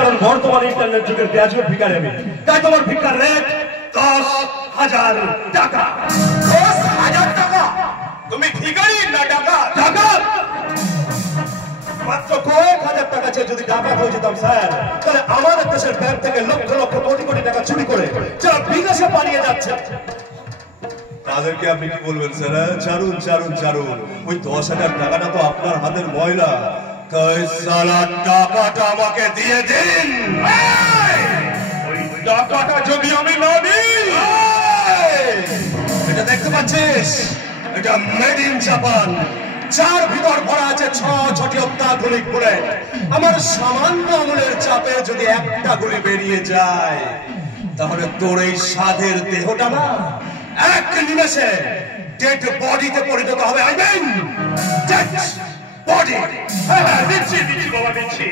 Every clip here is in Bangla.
কারণ বর্তমান ইন্টারনেট যুগের গ্রাজুয়েট ভিখারি আমি, তাই তোমার ভিক্ষার রেট 10,000 টাকা। 10,000 টাকা? তুমি ভিখারি না ডাকাত? ডাকাত? মাত্র কয়েক হাজার টাকা চেয়ে যদি ডাকাত হয়ে যেতাম স্যার, তাহলে আমাদের দেশের ব্যাংক থেকে লক্ষ লক্ষ কোটি কোটি টাকা চুরি করে যারা বিদেশে পালিয়ে যাচ্ছে তাদেরকে আপনি কি বলবেন স্যার? চারুন চারুন চারুন, ওই 10,000 টাকাটা তো আপনার হাতের ময়লা, তাই সালা টাকাটা আমাকে দিয়ে দিন। ওই টাকাটা যদি আমি না দিই? এটা দেখতে পাচ্ছিস, এটা মেড ইন জাপান, যার ভিতর ভরা আছে 6টি অত্যাধুনিক বুলেট। আমার সামান্য আঙুলের চাপে যদি একটা গুলি বেরিয়ে যায়, তাহলে তোর এই সাধের দেহটা না এক নিমেষে ডেড বডিতে পরিণত হবে। I mean dead body. হ্যাঁ, দিচ্ছি দিচ্ছি বাবা, দিচ্ছি।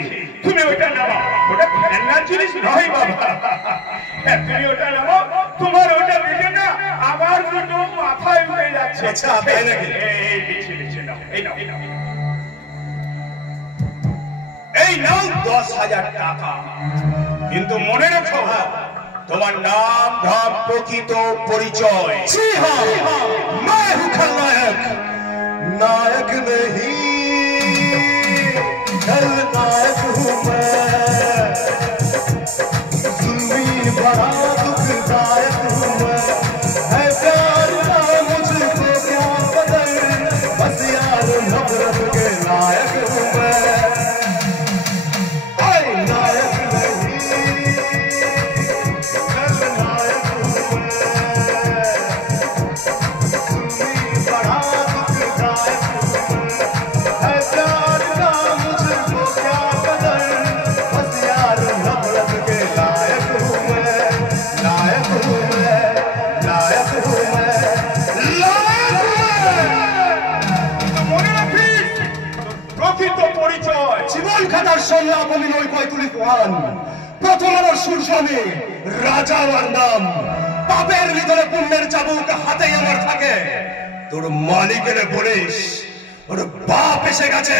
তুমি ওইটা নাও, ওটা খেলনার জিনিস নয় বাবা। হ্যাঁ, তুমি ওটা নাও, তোমার ওটা দেখে না আমার দুটো মাথায় উঠে যাচ্ছে। আচ্ছা, তাই নাকি? এই দিচ্ছি দিচ্ছি, নাও, এই নাও, এই নাও 10,000 টাকা। কিন্তু মনে রাখো, তোমার নাম ধাম প্রকৃত পরিচয়। जी हाँ, मैं हूँ खलनायक, नायक नहीं खलनायक हूँ मैं, जुल्मी बड़ा दुखदायक हूँ मैं, है प्यार का मुझको क्या कदर, बस यार नफरत के लायक हूँ मैं, नायक नहीं खलनायक हूँ জীবন খাতার সংলাপ আমি নই পঁয়তুলি পোহান, প্রথম আমার সুরসনে রাজা আমার নাম, পাপের ভিতরে পুণ্যের চাবুক হাতেই আমার থাকে। তোর মালিকের বলিস ওর বাপ এসে গেছে,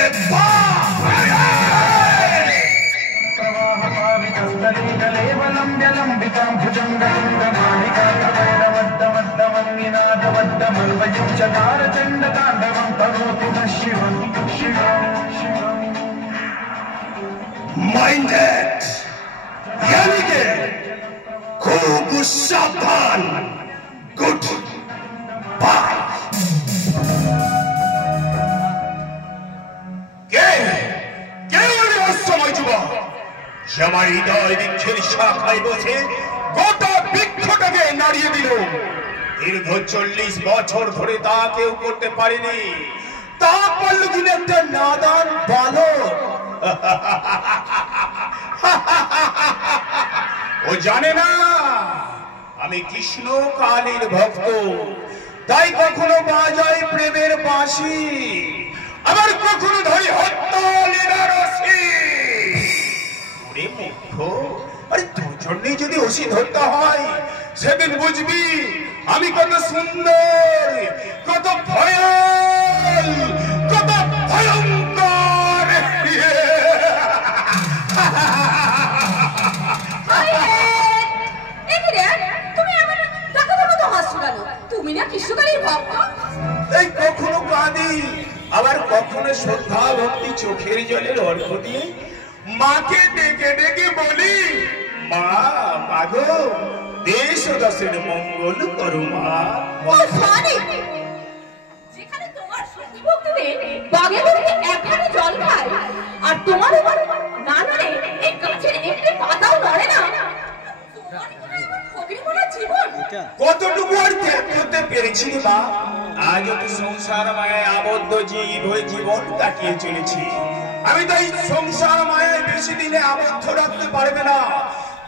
माइंडेड यानी के खूब सावधान, गुड बाय। समय যুবক আমার হৃদয় বৃক্ষের শাখায় বসে গোটা বৃক্ষটাকে নাড়িয়ে দিল। দীর্ঘ 40 বছর ধরে তা কেউ করতে পারেনি। তা পারল কিনা একটা নাদান বালক। ও জানে না আমি কৃষ্ণ কালীর ভক্ত, তাই কখনো বাজাই প্রেমের বাঁশি, আবার কখনো ধরি হত্যা লীলার রশি। ওরে মূর্খ, আরে তোর জন্যই যদি রশি ধরতে হয়, সেদিন বুঝবি আমি কত সুন্দর, কত ভয়াল, কত ভয়ঙ্কর। তুমি না কৃষ্ণকালীর ভক্ত? এই কখনো কাঁদি, আবার কখনো শ্রদ্ধা ভক্তি চোখের জলের অর্ঘ দিয়ে মাকে ডেকে ডেকে বলি, মা মাগো দেশ ও দশের মঙ্গল করো মা। যেখানে তোমার সত্যি ভক্তদের বাগে বাগে একখানে জল খায়, আর তোমার উপর না নড়ে এই গাছের একটি পাতাও নড়ে না, কতটুকু আর ত্যাগ করতে পেরেছি মা? আজ তো সংসার মায়ায় আবদ্ধ জীব হয়ে জীবন কাটিয়ে চলেছি। আমি তাই সংসার মায়ায় বেশি দিনে আবদ্ধ রাখতে পারবে না,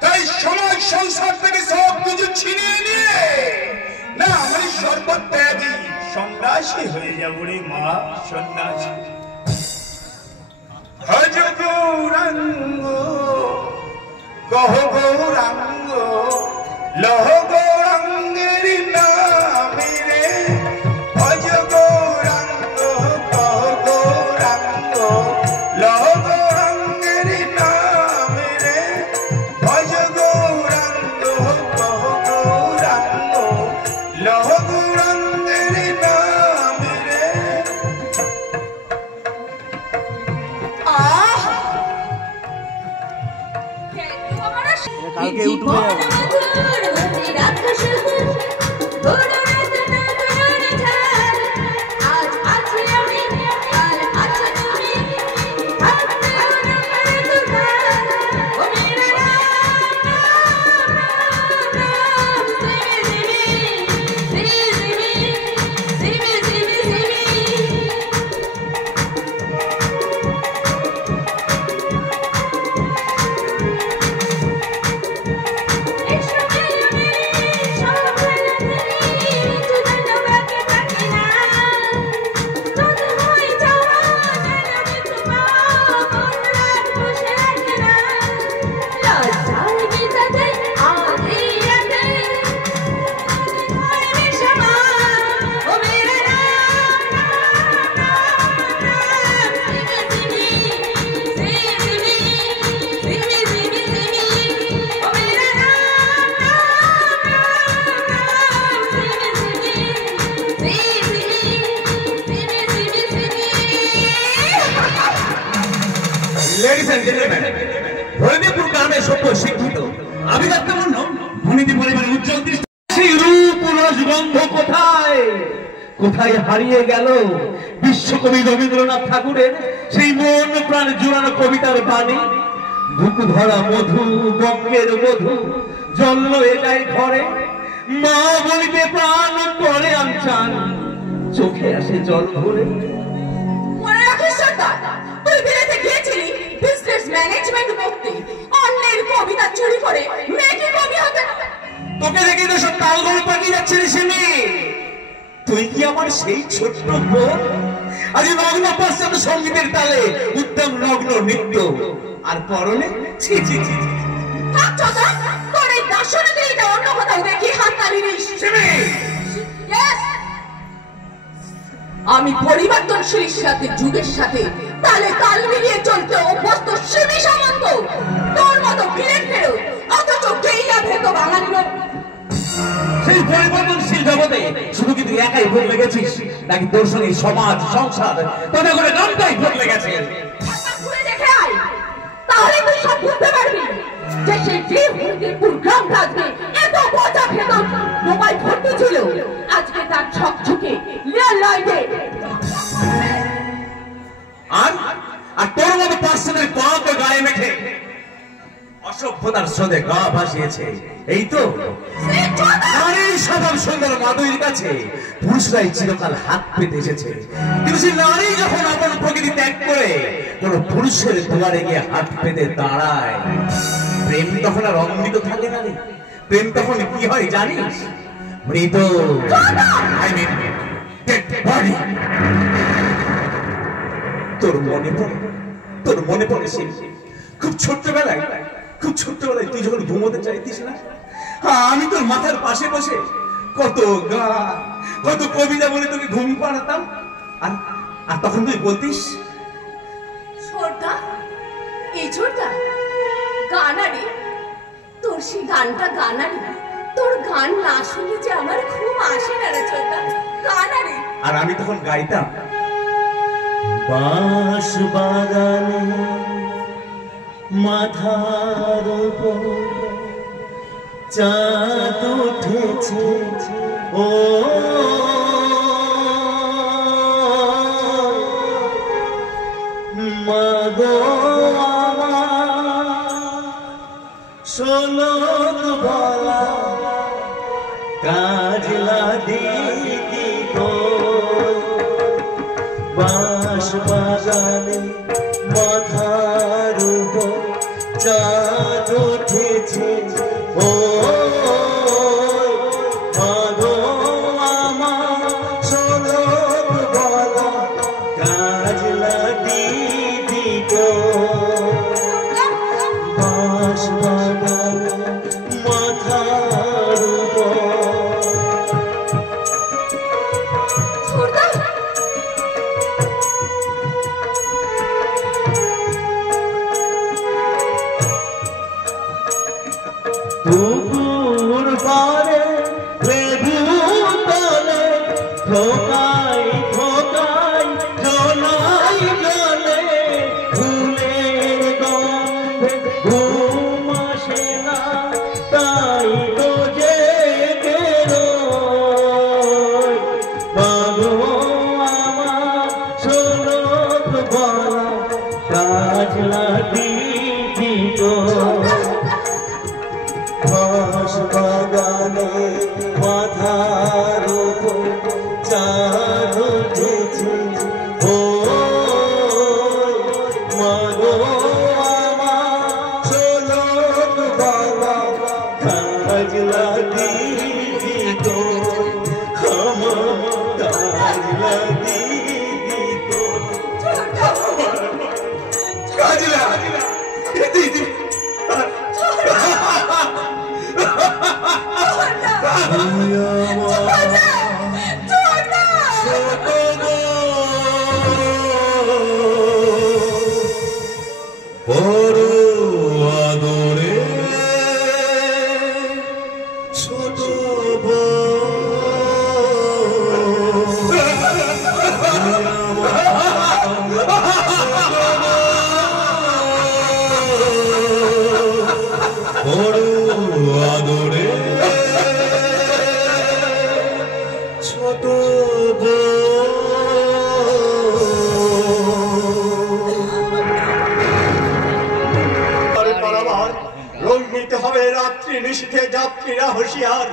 তাই সময় সংসার থেকে সব কিছু ছিনিয়ে নিয়ে না আমি সর্বত্যাগী সন্ন্যাসী হয়ে যাবো রে মা, সন্ন্যাসী। ভজ গৌরাঙ্গ কহ গৌরাঙ্গ লহ গৌরাঙ্গের নামে রে, ভজ গৌরাঙ্গ কহ গৌরাঙ্গ লহ গৌরাঙ্গের নামে রে। কালকে ইউটিউবে কোথায় হারিয়ে গেল বিশ্বকবি রবীন্দ্রনাথ ঠাকুরের সেই মন প্রাণ জোড়ানো কবিতার বাণী? বুক ভরা মধু বঙ্গের মধু জল এটাই ঘরে, মা বলিতে প্রাণ করে আনছান, চোখে আসে জল ভরে। মনে রাখিস সর্দার, তুই বিলেতে গিয়েছিলি বিজনেস ম্যানেজমেন্ট পড়তে, অন্যের কবিতা চুরি করে মেয়েকে কবি হতে। তোকে দেখে তো সব তালগোল পাকিয়ে যাচ্ছে রে সেমি। তুই কি আমার সেই ছোট্ট বোন? আজ নগ্ন পাশ্চাত্য সঙ্গীতের তালে উত্তম নগ্ন নৃত্য, আর পরনে ছি ছি ছি। থাক চোদা, তোর এই দর্শনে তুই এটা অন্য কোথাও দেখি হাত তালি দিস। আমি পরিবর্তনশীল সাথে যুগের সাথে তালে তাল মিলিয়ে চলতে অভ্যস্ত সিমি সামন্ত। তোর মতো বিলেত ফেরত অথচ গেইয়া ভেত বাঙালির। সেই পরিবর্তনশীল জগতে শুধু কি তুই একাই বদলে গেছিস, নাকি তোর সঙ্গে সমাজ সংসার তবে করে নামটাই বদলে গেছে? ঘুরে দেখে আয়, তাহলে তুই সব বুঝতে পারবি যে সেই যে হরিদেবপুর গ্রাম রাজবে এত বোঝা খেত মোবাইল ভর্তি ছিল, আজকে তার ছকছকে রিয়েল লাইটে। আর তোর মতো পার্সনের পাপ গায়ে মেখে অসভ্যতার স্রোতে গা ভাসিয়েছে। এই তো নারীর স্বভাব সুন্দর মাধুরীর কাছে পুরুষরাই চিরকাল হাত পেতে এসেছে, কিন্তু সেই নারী যখন আপন প্রকৃতি ত্যাগ করে কোন পুরুষের দুয়ারে গিয়ে হাত পেতে দাঁড়ায়, প্রেম তখন আর অমৃত থাকে না রে। প্রেম তখন কি হয় জানিস? মৃত, আই মিন ডেড বডি। তোর মনে পড়ে সেই খুব ছোট্টবেলায় তুই যখন ঘুমোতে চাইতিস না, আমি তোর মাথার পাশে বসে কত গান কত কবিতা বলে তোকে ঘুম পাড়াতাম, আর তখন তুই বলতিস ছোটদা, এই ছোটদা গানারে, তোর সেই গানটা গানারে, তোর গান না শুনলে যে আমার ঘুম আসে না রে ছোটদা, গানারে। আর আমি তখন গাইতাম, বাঁশ বাগানে মাথার উপর চাঁদ উঠেছে, ও মাগো আমার শোলক ভরা কাজলা দিদি গো। বাঁশ বাগানে মাথার উপর চাঁদ উঠেছে, ও মাগো আমার শোলক ভরা কাজলা দিদি গো। বাঁশ বাগানে মাথার উপর। পুকুর পারে লেবু তলে ঠোকাই ঠোকাই জলাই জলে, ফুলের গন্ধে ঘুম আসে না, ঘাস বাগানে মাথার উপর চাঁদ উঠেছে ও মাগো আমার চলক বাবা কাজলা দিদি তো কাজলা দিদি তো কাজলা দিদি বড় আদরে ছোট বড় আদরে ছোট রং নিতে হবে রাত্রি নিশীথে যাত্রীরা হুঁশিয়ার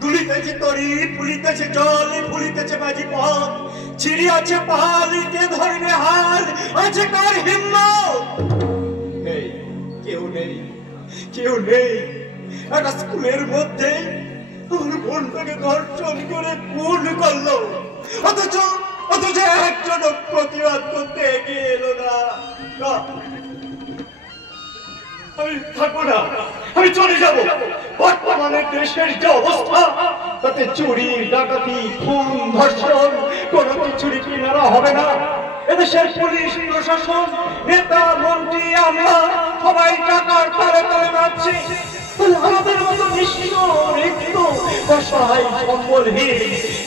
দুলিতেছে তরি ফুলিতেছে জল ফুলিতেছে বাজি পথ ছিড়িয়াছে পালিতে ধরবে হাল আছে কার হিম্মত নেই কেউ নেই কেউ নেই একটা স্কুলের মধ্যে আমার বোনটাকে ধর্ষণ করে খুন করলো অথচ একজন প্রতিবাদ করতে এগিয়ে এলো না আমি থাকবো না আমি চলে যাব বর্তমানে দেশের যে অবস্থা তাতে চুরি ডাকাতি খুন ধর্ষণ কোনো কিছুরই কিনারা হবে না এদেশের পুলিশ প্রশাসন নেতা মন্ত্রী আমরা সবাই টাকার তালে তালে নাচছি আমাদের মতো নিঃস্ব রিক্ত অসহায় সম্বলহীন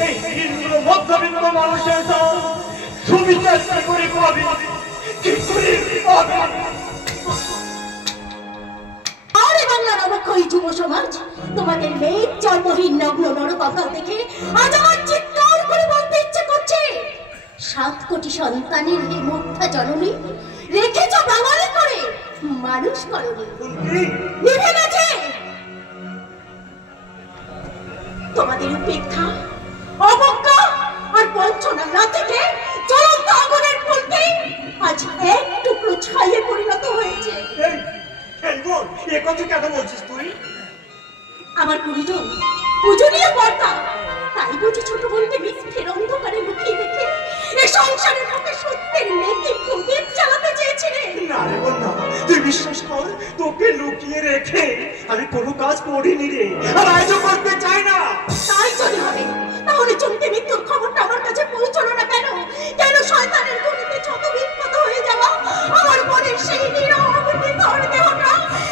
এই নিম্ন মধ্যবিত্ত মানুষের সুবিচার করে পাবে কি করে পাবে বাংলার অবক্ষয়ী যুব সমাজ তোমাদের মেয়ে জন্মহীন নগ্ন নরকঙ্কাল দেখে আজ আমার চিৎকার করে বলতে ইচ্ছে করছে 7 কোটি সন্তানের এই মুগ্ধা জননী রেখেছ বাঙালি করে মানুষ করনি নিভে গেছে তোমাদের উপেক্ষা অবজ্ঞা আর বঞ্চনা না থেকে জ্বলন্ত আগুনের ফুলকে আজ এক টুকরো ছাইয়ে পরিণত হয়েছে কেন বলছিস তুই আমার পরিজন পূজনীয় কর্তা তাই বুঝি ছোট বোনকে মিথ্যের অন্ধকারে লুকিয়ে রেখে এই সংসারের পথে সত্যের মেয়েকে প্রদীপ চালাতে চেয়েছিলেন না রে বন্যা তুই বিশ্বাস কর তোকে লুকিয়ে রেখে আমি কোনো কাজ করিনি রে আর আজও করতে চাই না তাই চলে হবে তাহলে চমকে মৃত্যুর খবরটা আমার কাছে পৌঁছলো না কেন কেন শয়তানের গতিতে যত বিক্ষত হয়ে যাওয়া আমার বোনের সেই নীরব নিথর দেহটা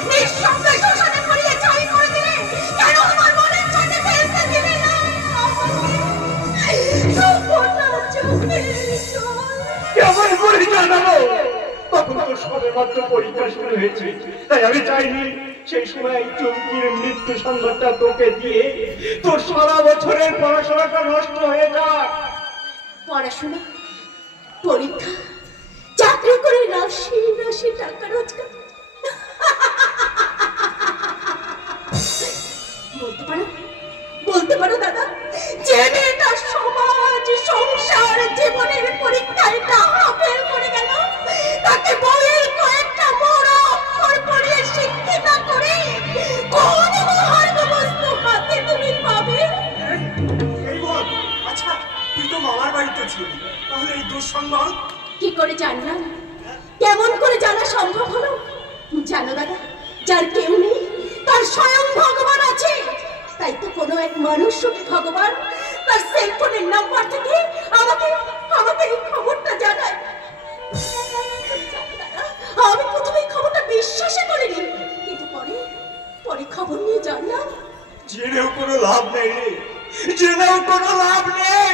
নিঃশব্দে শ্মশানে পড়িয়ে ছাই করে দিলে কেন আমার বোনের চোখে ফেলতে দিলে না কেমন করে জানাবো তখন তো সবে মাত্র পরীক্ষা শুরু হয়েছে তাই আমি চাইনি সেই সময় চুমকির মৃত্যু সংবাদটা তোকে দিয়ে তোর সারা বছরের পড়াশোনাটা নষ্ট হয়ে যাক পড়াশোনা পরীক্ষা চাকরি করে রাশি রাশি টাকা রোজগার বলতে পারো দাদা যে মেয়েটা সমাজ সংসার জীবনের পরীক্ষায় ফেল করে গেল তাকে বইয়ের কয়েকটা বড় অক্ষর পড়িয়ে শিক্ষিত করে কোন মহার্ঘ বস্তু হাতে তুমি পাবে এই বল আচ্ছা তুই তো মামার বাড়িতে ছিলি তাহলে এই দুঃসংবাদ কি করে জানলাম কেমন করে জানা সম্ভব হলো জানো দাদা যার কেউ নেই তার স্বয়ং ভগবান আছে তাই তো কোনো এক মানুষ ভগবান তার সেলফোনের নাম্বার থেকে আমাকে এই খবরটা জানায় আমি প্রথমে খবরটা বিশ্বাসই করিনি কিন্তু পরে খবর নিয়ে জানলাম জেনেও কোনো লাভ নেই জেনেও কোনো লাভ নেই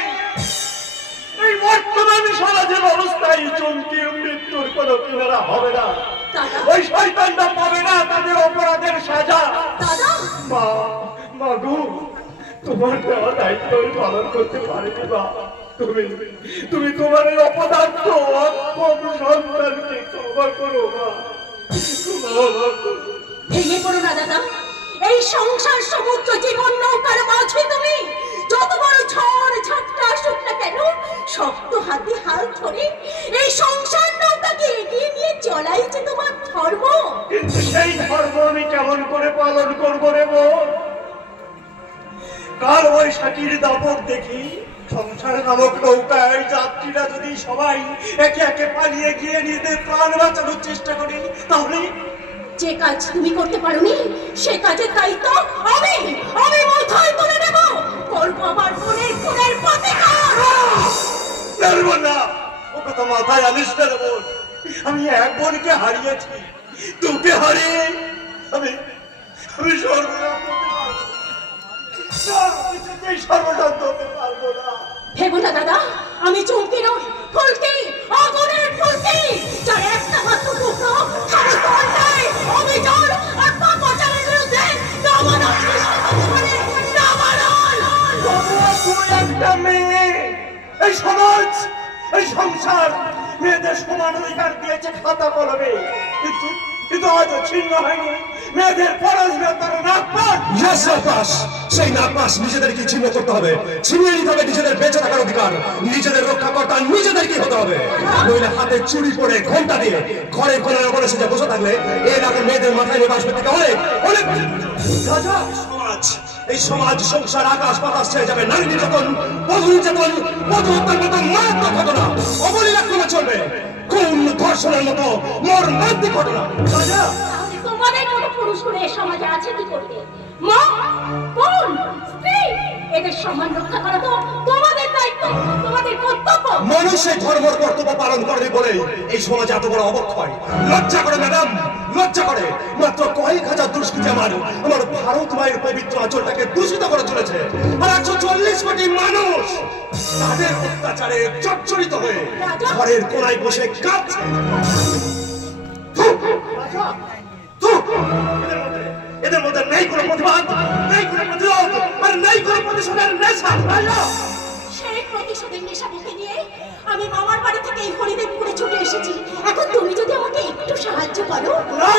এই বর্তমান সমাজের অবস্থায় চমকির মৃত্যুর কোনো কিনারা হবে না ওই শয়তানটা পাবে না তাদের অপরাধের সাজা দাদা মা গো তোমার দেওয়া দায়িত্ব পালন করতে পারিনি বা তুমি তোমার এই অপদার্থ অক্ষম সন্তানকে ক্ষমা করো মা এই সংসার সমুদ্র জীবন নৌকার মাঝে তুমি যত বড় ঝড় ঝাপটা আসুক না কেন শক্ত হাতে হাল ধরে এই সংসার নৌকাকে এগিয়ে নিয়ে চলাই যে তোমার ধর্ম। কিন্তু সেই ধর্ম আমি কেমন করে পালন করবো রে বোন? কাল বৈশাখীর দাপট দেখি সংসার নামক নৌকায় যাত্রীরা যদি সবাই একে একে পালিয়ে গিয়ে নিজেদের প্রাণ বাঁচানোর চেষ্টা করে, তাহলে যে কাজ তুমি করতে পারোনি সে কাজের দায়িত্ব আমি মাথায় তুলে নেব। করবো আমার বোনের খুনের প্রতিকার। না, ও কথা মাথায় আনিস না রে বোন। আমি এক বোনকে হারিয়েছি, তোকে হারিয়ে আমি সর্বনাশ করতে পারবো না, সর্বনাশ করতে পারবো না। ভেবো না দাদা, আমি চুমকি নই, ফুলকি, আগুনের ফুলকি, যার একটা মাত্র টুকরো সমস্ত অন্যায়, অবিচার আর পাপাচারের বিরুদ্ধে নামানোর চেষ্টা করতে পারে। তুমি একটা মেয়ে, এই সমাজ, এই সংসার মেয়েদের সমান অধিকার দিয়েছে খাতা কলমে, কিন্তু আজও ছিন্ন হয়নি মেয়েদের পড়াশোনার নাগপাশ। সেই নাগপাশ নিজেদেরকে ছিন্ন করতে হবে, ছিনিয়ে নিতে হবে নিজেদের বেঁচে থাকার অধিকার। নিজেদের রক্ষাকর্তা নিজেদেরকে হতে হবে, নইলে হাতে চুরি পরে ঘন্টা দিয়ে ঘরের কোনায় কোণে সেটা বসে থাকলে এই রাতের মেয়েদের মাথায় নিয়ে আসবে থেকে অনেক অনেক সমাজ, এই সমাজ সংসার আকাশ বাতাস ছেড়ে যাবে। নারী নির্যাতন, বধূ নির্যাতন, বধূ হত্যার মতো মারাত্মক ঘটনা অবলীলা ক্রমে চলবে। খুন, ধর্ষণের মতো মর্মান্তিক ঘটনা। তোমাদের মতো পুরুষ করে এই সমাজে আছে কি করতে? মা, বোন, স্ত্রী, এদের সম্মান রক্ষা করা তো তোমাদের দায়িত্ব, তোমাদের কর্তব্য। মানুষ এই ধর্মের কর্তব্য পালন করেনি বলে এই সমাজে এত বড় অবক্ষয়। লজ্জা করে ম্যাডাম, লজ্জা করে। মাত্র কয়েক হাজার দুষ্কৃতী আমার ভারত মায়ের পবিত্র আঁচলটাকে দূষিত করে চলেছে। আর 140 কোটি মানুষ তাদের অত্যাচারে জর্জরিত হয়ে ঘরের কোনায় বসে কাঁদছে। এদের মধ্যে নেই কোনো প্রতিবাদ, নেই কোনো প্রতিরোধ, আর নেই কোনো প্রতিশোধের নেশা। সেই প্রতিশোধের নেশা বুকে নিয়ে আমি মামার বাড়ি থেকে এই হরিদেবপুরে ছুটে এসেছি। এখন তুমি যদি আমাকে একটু সাহায্য করো। না,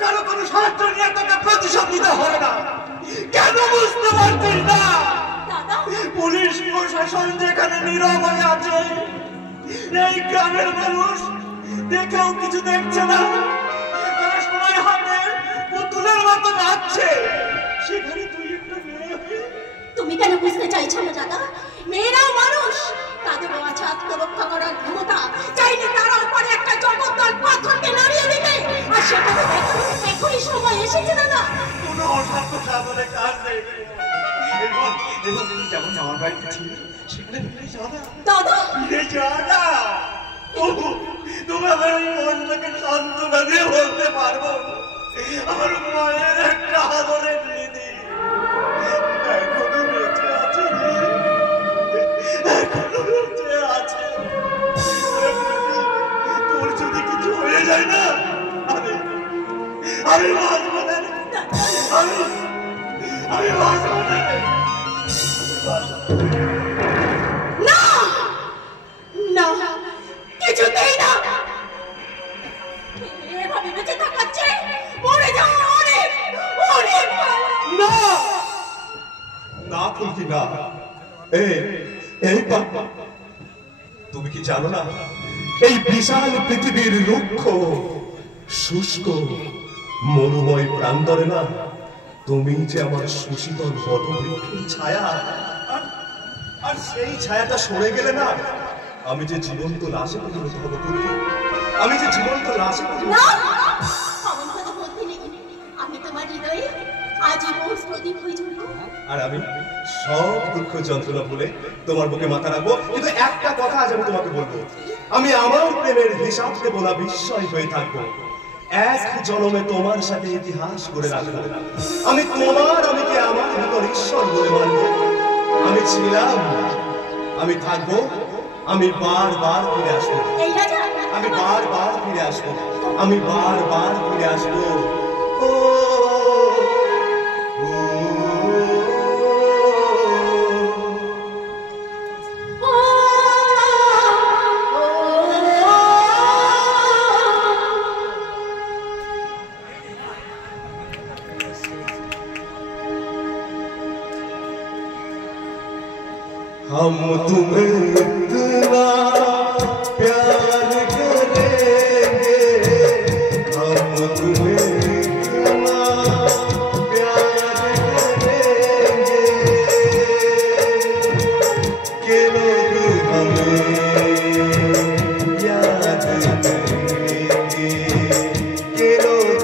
কারো কোনো সাহায্য নিয়ে তোকে প্রতিশোধ নিতে হবে না। কেন বুঝতে পারছিস না? দাদা, পুলিশ প্রশাসন যেখানে নীরব হয়ে আছে, এই গ্রামের মানুষ দেখেও কিছু দেখছে না, তারা সবাই হাতে পুতুলের মতো নাচছে, সেখানে তুই একটু মেয়ে হয়ে। তুমি কেন বুঝতে চাইছো না দাদা? মেয়েরাও মানুষ, তাদেরও আছে আত্মরক্ষা করার ক্ষমতা। চাইলে তারা উপরে একটা জগদ্দল পাথরকে নাড়িয়ে দিতে, আর সেটা তো এখনই সময় এসেছে দাদা। কোনো অসাধ্য সাধনে কাজ নেই। যেমন আমার বাড়িতে ছিল সেখানে ফিরে যাও না দাদা, ফিরে যাও না। তোমার আমি মনটাকে সান্ত্বনা দিয়ে বলতে পারবো, আমার মায়ের একটা আদরের দিদি এখনো বেঁচে আছে, এখনো বেঁচে আছে। তোর যদি কিছু হয়ে যায় না, আমি বাঁচবো না, আমি বাঁচবো না। না, কিছুতেই না। এভাবে বেঁচে থাকার চেয়ে মরে যাওয়া অনেক অনেক ভালো। না না ফুলকি না। এই বাবা, তুমি কি জানো না এই বিশাল পৃথিবীর রুক্ষ শুষ্ক মরুময় প্রান্তরে না তুমি যে আমার সুশীতল বটবৃক্ষের ছায়া, আর সেই ছায়াটা সরে গেলে না আমি যে জীবন্ত লাশে পরিণত হবো। আমি যে জীবন্ত লাশে পরিণত না, আমার কথা বলতে নেই। আমি তোমার হৃদয়ে আজীবন প্রদীপ হয়ে জ্বলব। আর আমি সব দুঃখ যন্ত্রণা ভুলে তোমার বুকে মাথা রাখবো। কিন্তু একটা কথা আজ আমি তোমাকে বলবো, আমি আমার প্রেমের হিসাব দেবো না, বিস্ময় হয়ে থাকবো। এক জন্মে তোমার সাথে ইতিহাস করে রাখবো। আমি কি আমার ভিতর ঈশ্বর বলে মানবো। আমি ছিলাম, আমি থাকবো, আমি বারবার ফিরে আসবো। আমি বারবার ফিরে আসবো, আমি বারবার ফিরে আসবো। हम तुम्हें इतना प्यार करेंगे, हम तुम्हें इतना प्यार करेंगे कि लोग हमें याद करेंगे, कि लोग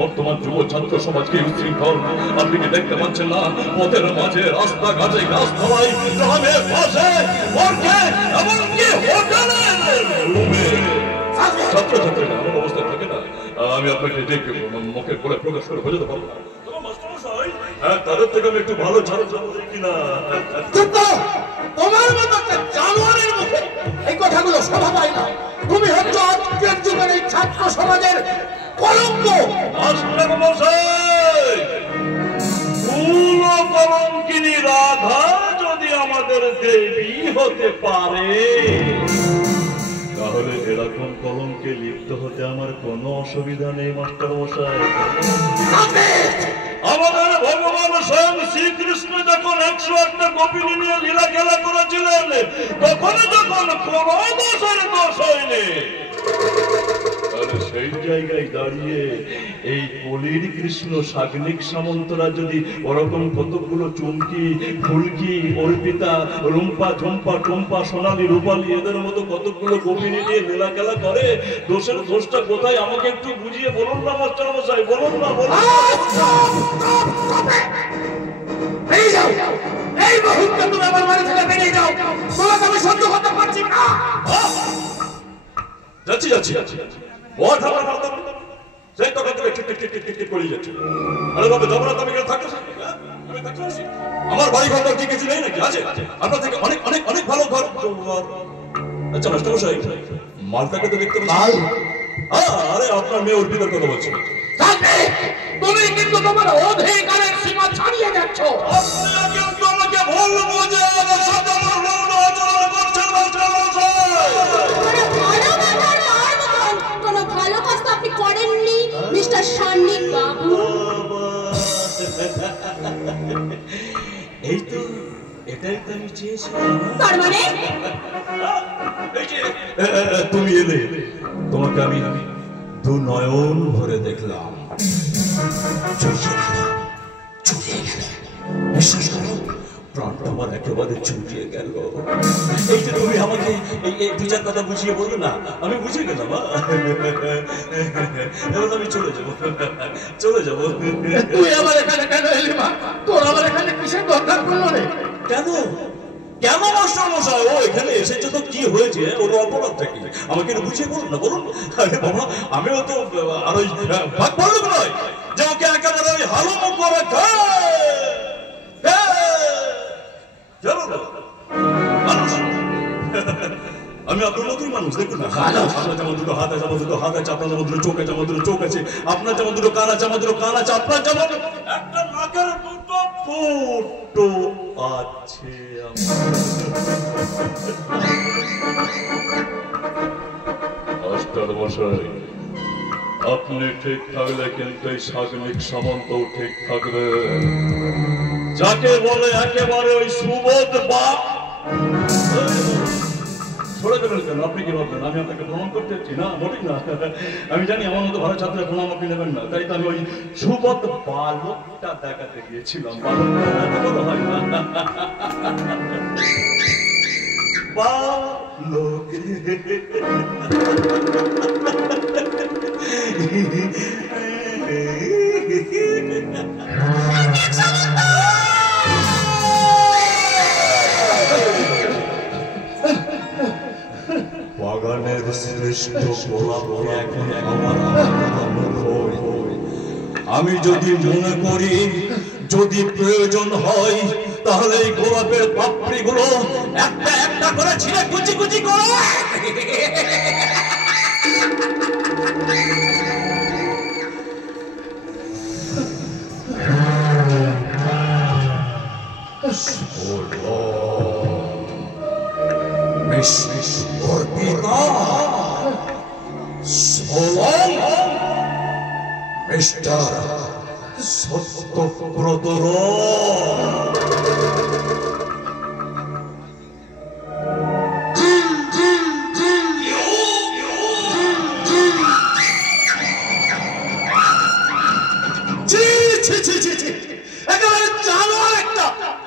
বর্তমান যুব ছাত্র সমাজকে উচ্ছৃঙ্খল আপনি কি দেখতে পাচ্ছেন না? পথের মাঝে, রাস্তাঘাটে, গাছতলায়, গ্রামের পাশে, পার্কে, এমনকি হোটেলের রুমে ছাত্রছাত্রীরা এমন অবস্থায় থাকে না, আমি আপনাকে দেখে মুখের করে প্রকাশ করে বোঝাতে পারবো না। হ্যাঁ, তাদের থেকে আমি একটু ভালো ছাত্র কিনা। তোমার মতো একটা জানোয়ারের মুখে এই কথাগুলো শোভা পায় না। তুমি হচ্ছে আজকের যুগের এই ছাত্র সমাজের কলঙ্ক। কলঙ্কিনী রাধা যদি আমাদের দেবী হতে পারে, তাহলে এরকম কলঙ্কে লিপ্ত হতে আমার কোনো অসুবিধা নেই মাস্টার মশাই। আমাদের ভগবান স্বয়ং শ্রীকৃষ্ণ যখন 108টা গোপিনী নিয়ে লীলা খেলা করেছিলেন, তখন যখন কোন দোষের দোষ হয়নি, সেই জায়গায় দাঁড়িয়ে এই কলির কৃষ্ণ সাগ্নিক সামন্তরা যদি ওরকম কতগুলো চুমকি, ফুলকি, অর্পিতা, রুম্পা, ঝুম্পা, টুম্পা, সোনালি, রূপালী এদের মতো কতগুলো গোপিনী নিয়ে লীলা খেলা করে, দোষের দোষটা কোথায় আমাকে একটু বুঝিয়ে বলুন না মাস্টার মশাই, বলুন না, বলুন। এই মুহূর্তে তুমি আমার বাড়ি থেকে বেরিয়ে যাও, তোমাকে আমি সহ্য করতে পারছি না। যাচ্ছি যাচ্ছি যাচ্ছি সেই তখন থেকে টিক করে যাচ্ছে। আরে বাবা, যাবো না তো আমি থাকতে আমার বাড়ি ঘর কি কিছু নেই নাকি? আছে, আপনার থেকে অনেক অনেক অনেক ভালো ঘর। আচ্ছা মাস্টারমশাই, মালটাকে তো দেখতে পাচ্ছি। আরে আপনার মেয়ে অর্পিতার কথা বলছি। তুমি কিন্তু তোমার অধিকারের সীমা ছাড়িয়ে যাচ্ছ। আমাকে বলবো যে আমার সাথে আমার বাবু। এই তো, এটাই তো আমি চেয়েছিলাম। তার মানে তুমি এলে, তোমাকে আমি দু নয়ন ভরে দেখলাম। বিশ্বাস করো, প্রাণটা আমার একেবারে চুটিয়ে গেল। এই যে তুমি আমাকে এই দু চার কথা বুঝিয়ে বলবে না, আমি বুঝে গেলাম। এবার আমি চলে যাবো। তুই আমার এখানে কেন এলি মা? তোর আমার এখানে কিসের দরকার পড়লো রে? কেন মাস্টার মশাই, ও এখানে এসেছে তো কি হয়েছে? ওর অপরাধটা কি? আমাকে বুঝিয়ে বলুন না, বলুন। আরে বাবা, আমিও তো আর ওই ভাগ পড়লো নয় যে ওকে একেবারে ওই হালুম করে মানুষ। আমি আপনার মতোই মানুষ, দেখুন না। আপনার যেমন দুটো হাত আছে, আমার দুটো হাত আছে। আপনার যেমন দুটো চোখ আছে, আমার দুটো চোখ আছে। আপনার যেমন দুটো কান আছে, আমার দুটো কান আছে। আপনার যেমন একটা নাকের দুটো ফুটো আছে। মাস্টার মশাই, আপনি ঠিক থাকলে কিন্তু এই সাগনিক সামন্ত ঠিক থাকবে। যাকে বলে একেবারে ওই সুবোধ বাপ। সরে দেবেন কেন? আপনি কি ভাববেন আমি আপনাকে ভ্রমণ করতে চাচ্ছি? না, মোটেই না। আমি জানি আমার মতো ভালো ছাত্রের প্রণাম আপনি নেবেন না, তাই তো আমি ওই সুবোধ বালকটা দেখাতে গিয়েছিলাম। বালকটা এত বড় হয় না। বালক বাগানের শ্রেষ্ঠ গোলাপ এখন আমার। আমি যদি মনে করি, যদি প্রয়োজন হয়, তাহলে এই গোলাপের পাপড়ি গুলো একটা একটা করে ছিঁড়ে কুচি কুচি করো। মিস্টার সত্যব্রত একেবারে জানোয়ার একটা।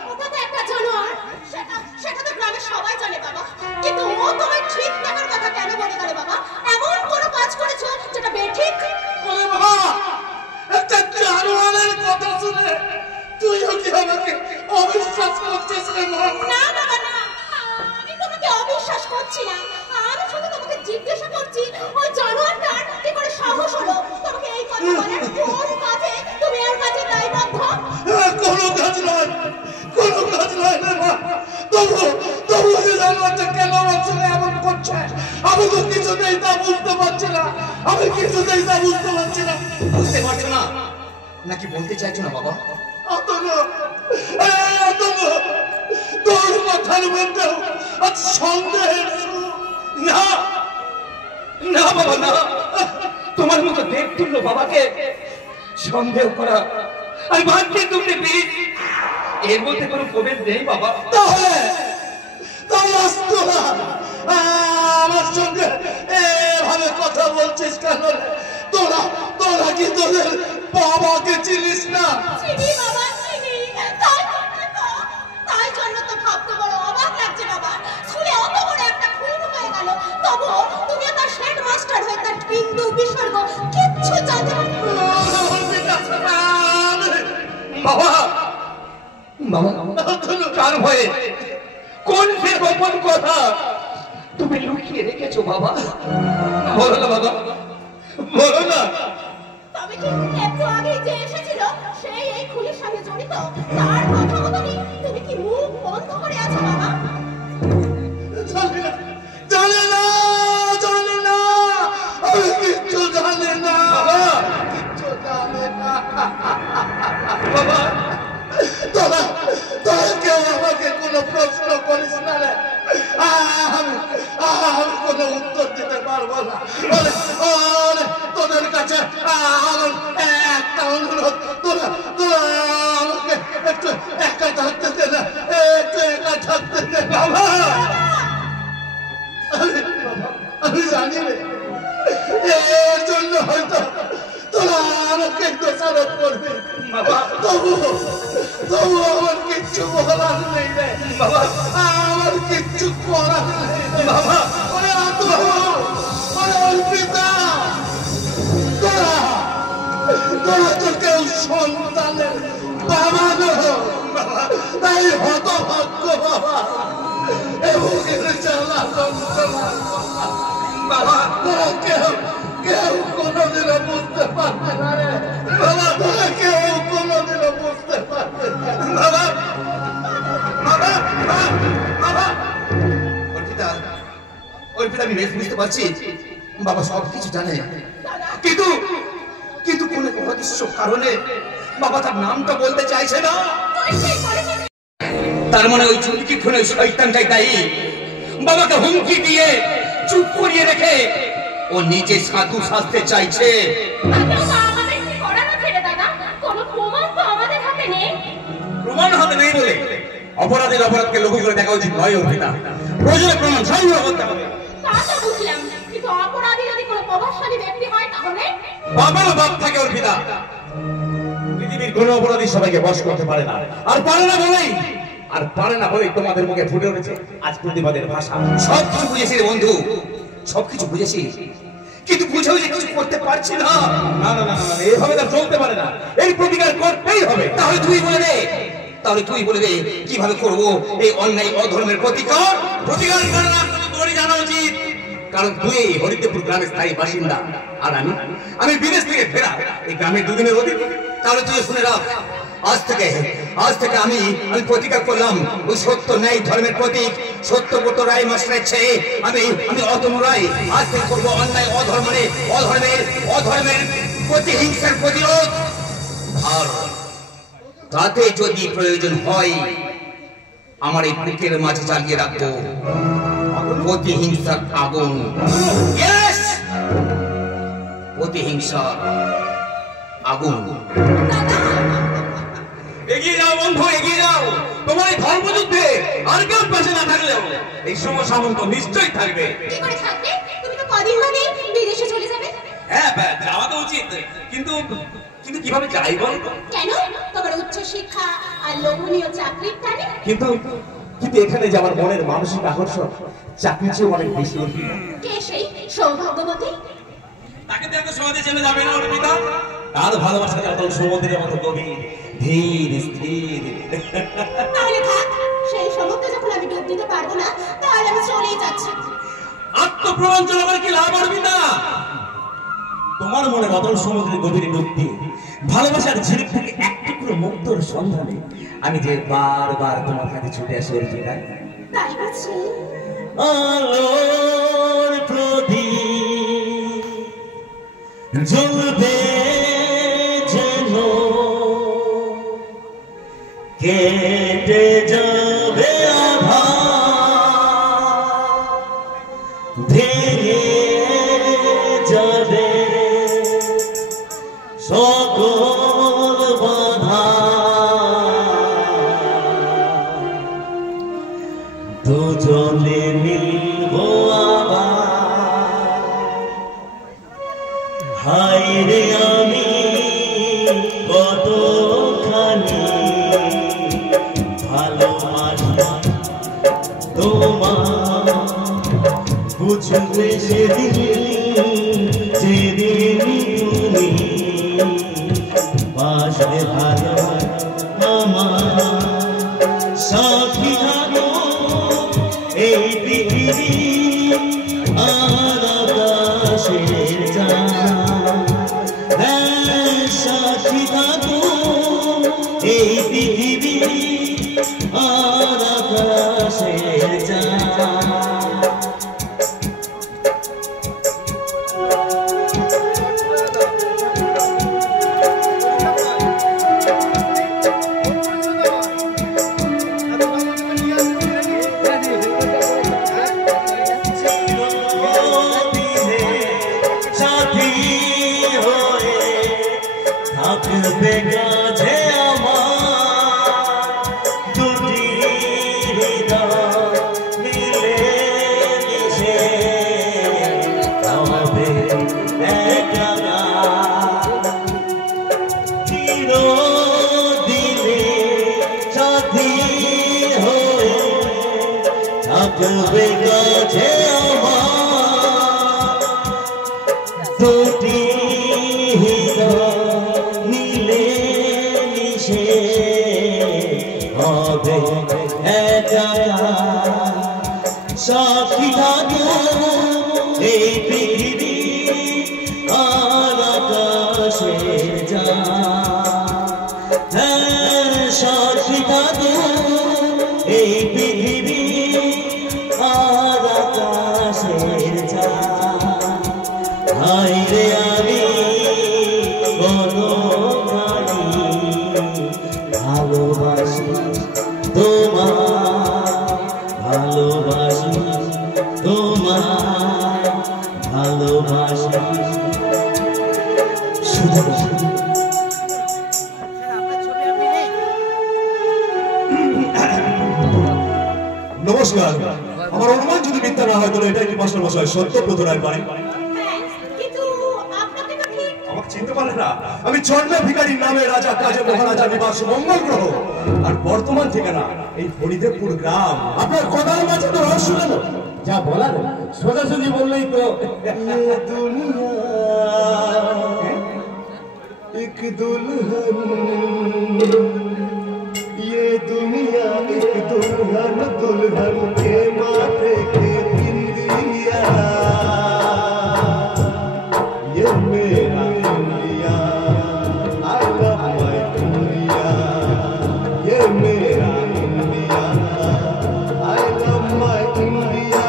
ওটা তো একটা জানোয়ার, সেটা তো গ্রামের সবাই জানে বাবা। কিন্তু ও তোমার ঠিক থাকার কথা কেন বলে গেল বাবা? এমন কোনো কাজ করেছো যেটা বেঠিক? ওরে বাবা, একটা জানোয়ারের কথা শুনে তুইও কি আমাকে অবিশ্বাস করছিস রে মা? না বাবা না, আমি তোমাকে অবিশ্বাস করছি না। আমি শুধু তোমাকে জিজ্ঞাসা করছি, ওই জানোয়ারটার কি করে সাহস হলো তোমাকে এই কথা বলার? কোন কাজে তুমি ওর কাছে দায়বদ্ধ? কোনো কাজ নয় রে মা। তবু যে জানোয়ারটা কেন আমার সঙ্গে এমন করছে, আমি তো কিছুতেই তা বুঝতে পারছি না। বুঝতে পারছো না নাকি বলতে চাইছো না বাবা? তোর কথার মধ্যেও আজ সন্দেহের না না বাবা না, তোমার মতো দেবতুল্য বাবাকে সন্দেহ করা আর ভাগ্যে তুমি বীজ, এর মধ্যে কোনো প্রভেদ নেই বাবা। তাহলে আসতো না আমার সঙ্গে এভাবে কথা বলছিস কেন? তোরা কি তোদের বাবাকে চিনিস না? চিনি বাবা, চিনি। তাই জন্য তো ভাবতে বড় অবাক লাগছে বাবা। স্কুলে অত বড় একটা খুন হয়ে গেল, তবুও তুমি তার হেডমাস্টার হয়ে তার বিন্দু বিসর্গ কিচ্ছু জানতে বাবা কার ভয়ে কোন সে গোপন কথা তুমি লুকিয়ে রেখেছো বাবা? বলো না বাবা, বলো না। তবে কি একটু আগে যে এসেছিল সেই এই খুনের সঙ্গে জড়িত? তার কথা মতো তুমি কি মুখ বন্ধ করে আছো বাবা? জানি না, আমি কিচ্ছু জানি না বাবা। তোরা কেউ আমাকে কোনো প্রশ্ন করিস না রে। আমি কোনো উত্তর দিতে পারবো না। তোদের কাছে আমার আরো করবে বাবা। তবু আমার কিচ্ছু বলার নেই রে বাবা, আমার কিচ্ছু করার নেই বাবা। ওরে আতুল, ওরে অর্পিতা, তোরা তো কেউ সন্তানের বাবা নয় বাবা, তাই হতভাগ্য বাবা। এবং জ্বালা যন্ত্রণা বাবা তোরা কেউ কোনোদিনও বুঝতে পারবে না রে বাবা, তোরা কেউ কোনোদিনও বুঝতে পারবে না বাবা। বাবা বাবা অর্পিতা আমি বেশ বুঝতে পারছি বাবা সব কিছু জানে, কিন্তু কোন অদৃশ্য কারণে বাবা তার নামটা বলতে চাইছে না। তার মানে ওই চুমকি খুনে শয়তানটাই দায়ী। বাবাকে হুমকি দিয়ে চুপ করিয়ে রেখে ও নিজে সাধু সাজতে চাইছে। প্রমাণ হাতে নেই বলে অপরাধের অপরাধকে লক্ষ্য করে দেখা উচিত নয় অর্পিতা। প্রয়োজনে প্রমাণ সংগ্রহ করতে হবে। বাবারও বাপ থাকে অর্পিতা। পৃথিবীর কোন অপরাধী সবাইকে বশ করতে পারে না, আর পারে না বলেই তোমাদের মুখে ফুটে উঠেছে আজ প্রতিবাদের ভাষা। সবকিছু বুঝেছি রে বন্ধু, সবকিছু বুঝেছি, কিন্তু বুঝেও যে কিছু করতে পারছি না। না না না না, এইভাবে তো চলতে পারে না, এই প্রতিকার করতেই হবে। তাহলে তুই বলে দে কিভাবে করবো এই অন্যায় অধর্মের প্রতিকার। করার রাস্তা তো তোরই জানা উচিত, কারণ তুই এই হরিদেবপুর গ্রামের স্থায়ী বাসিন্দা, আর আমি বিদেশ থেকে ফেরা এই গ্রামের দুদিনের অতিথি। তাহলে তুই শুনে রাখ, আজ থেকে আমি প্রতিকার করলাম ওই সত্য ন্যায় ধর্মের প্রতীক সত্যব্রত রায় মাস্টারের ছেলে আমি অতনু রায়। আজ থেকে করবো অন্যায় অধর্মের প্রতিহিংসার প্রতিরোধ, আর তাতে যদি প্রয়োজন হয় আমার এই বুকের মাঝে জ্বালিয়ে রাখবো প্রতিহিংসার আগুন। প্রতিহিংসার আগুন। এগিয়ে যাও বন্ধু, এগিয়ে যাও। তোমার এই ধর্মযুদ্ধে আর কেউ পাশে না থাকলেও এই সময় সামন্ত নিশ্চয়ই থাকবে। কি করে থাকবে? তুমি তো কদিন বাদে বিদেশে চলে যাবে। হ্যাঁ যাওয়া তো উচিত, কিন্তু কিভাবে যাই বল? কেন? তোমার উচ্চ শিক্ষা আর লোভনীয় চাকরির টানে? কিন্তু এখানে যে আমার মনের মানসিক আকর্ষণ চাকরির চেয়ে অনেক বেশি। কে সেই সৌভাগ্যবতী? তাকে দেখো সমাজে চলে যাবে না অর্পিতা? তার ভালোবাসা যত সমুদ্রের মতো গভীর, ধীর স্থির। তাহলে থাক, সেই সমুদ্রে যখন আমি ডুব দিতে পারবো না তাহলে আমি চলেই যাচ্ছি। আত্মপ্রবঞ্চনা করে কি লাভ অর্পিতা? তোমার মনে অতল সমুদ্রের গভীরে ডুব দিয়ে ভালোবাসার ঝিলিক থেকে এক টুকরো মুক্তর সন্ধানে আমি যে বারবার তোমার কাছে ছুটে আসি অর্পিতা। তাই বলছি আলোর প্রদীপ জ্বলবে যেন কেটে যাবে আধার, ভেঙে যাবে সকল বাধা, দুজনে মিলব আবার। হায় রে আমি কতখানি ভালোবাসলাম তোমার, বুঝবে সেদিন তুমি বাসবে ভালো আমার। সাথী থাকো এই পৃথিবী আর আকাশের চাঁদ, সাথী থাকো এই পৃথিবী আর আকাশের চাঁদ। চিরদিনে সাথী হয়ে থাকবে কাছে আমার দুটি মিলে মিশে হবে একা সাক্ষী থাকো এই পৃথিবী আর আকাশে যা সাক্ষী থাকো এই পৃথিবী আর আকাশে যা হায়রে আমি বনখানি ভালোবাসি তোমার ভালোবাসি তোমার ভালোবাসি শুধু নমস্কার। আমার অনুমান যদি মিথ্যা না হয় তাহলে এটাই কি মাস্টার মশাই সত্যব্রত রায় বাড়ি? কিন্তু আপনাকে তো ঠিক আমাকে চিনতে পারলেন না? আমি জন্মে ভিখারি নামে রাজা কাজে মহারাজা নিবাস মঙ্গল গ্রহ, আর বর্তমান ঠিকানা এই হরিদেবপুর গ্রাম। আপনার কথার মাঝে তো রহস্য কেন? যা বলার সোজাসুজি বললেই তো। एक दुल्हन ये दुनिया एक दुल्हन दुल्हन के माथे के बिंदिया ये मेरा India I love my India ये मेरा India I love my India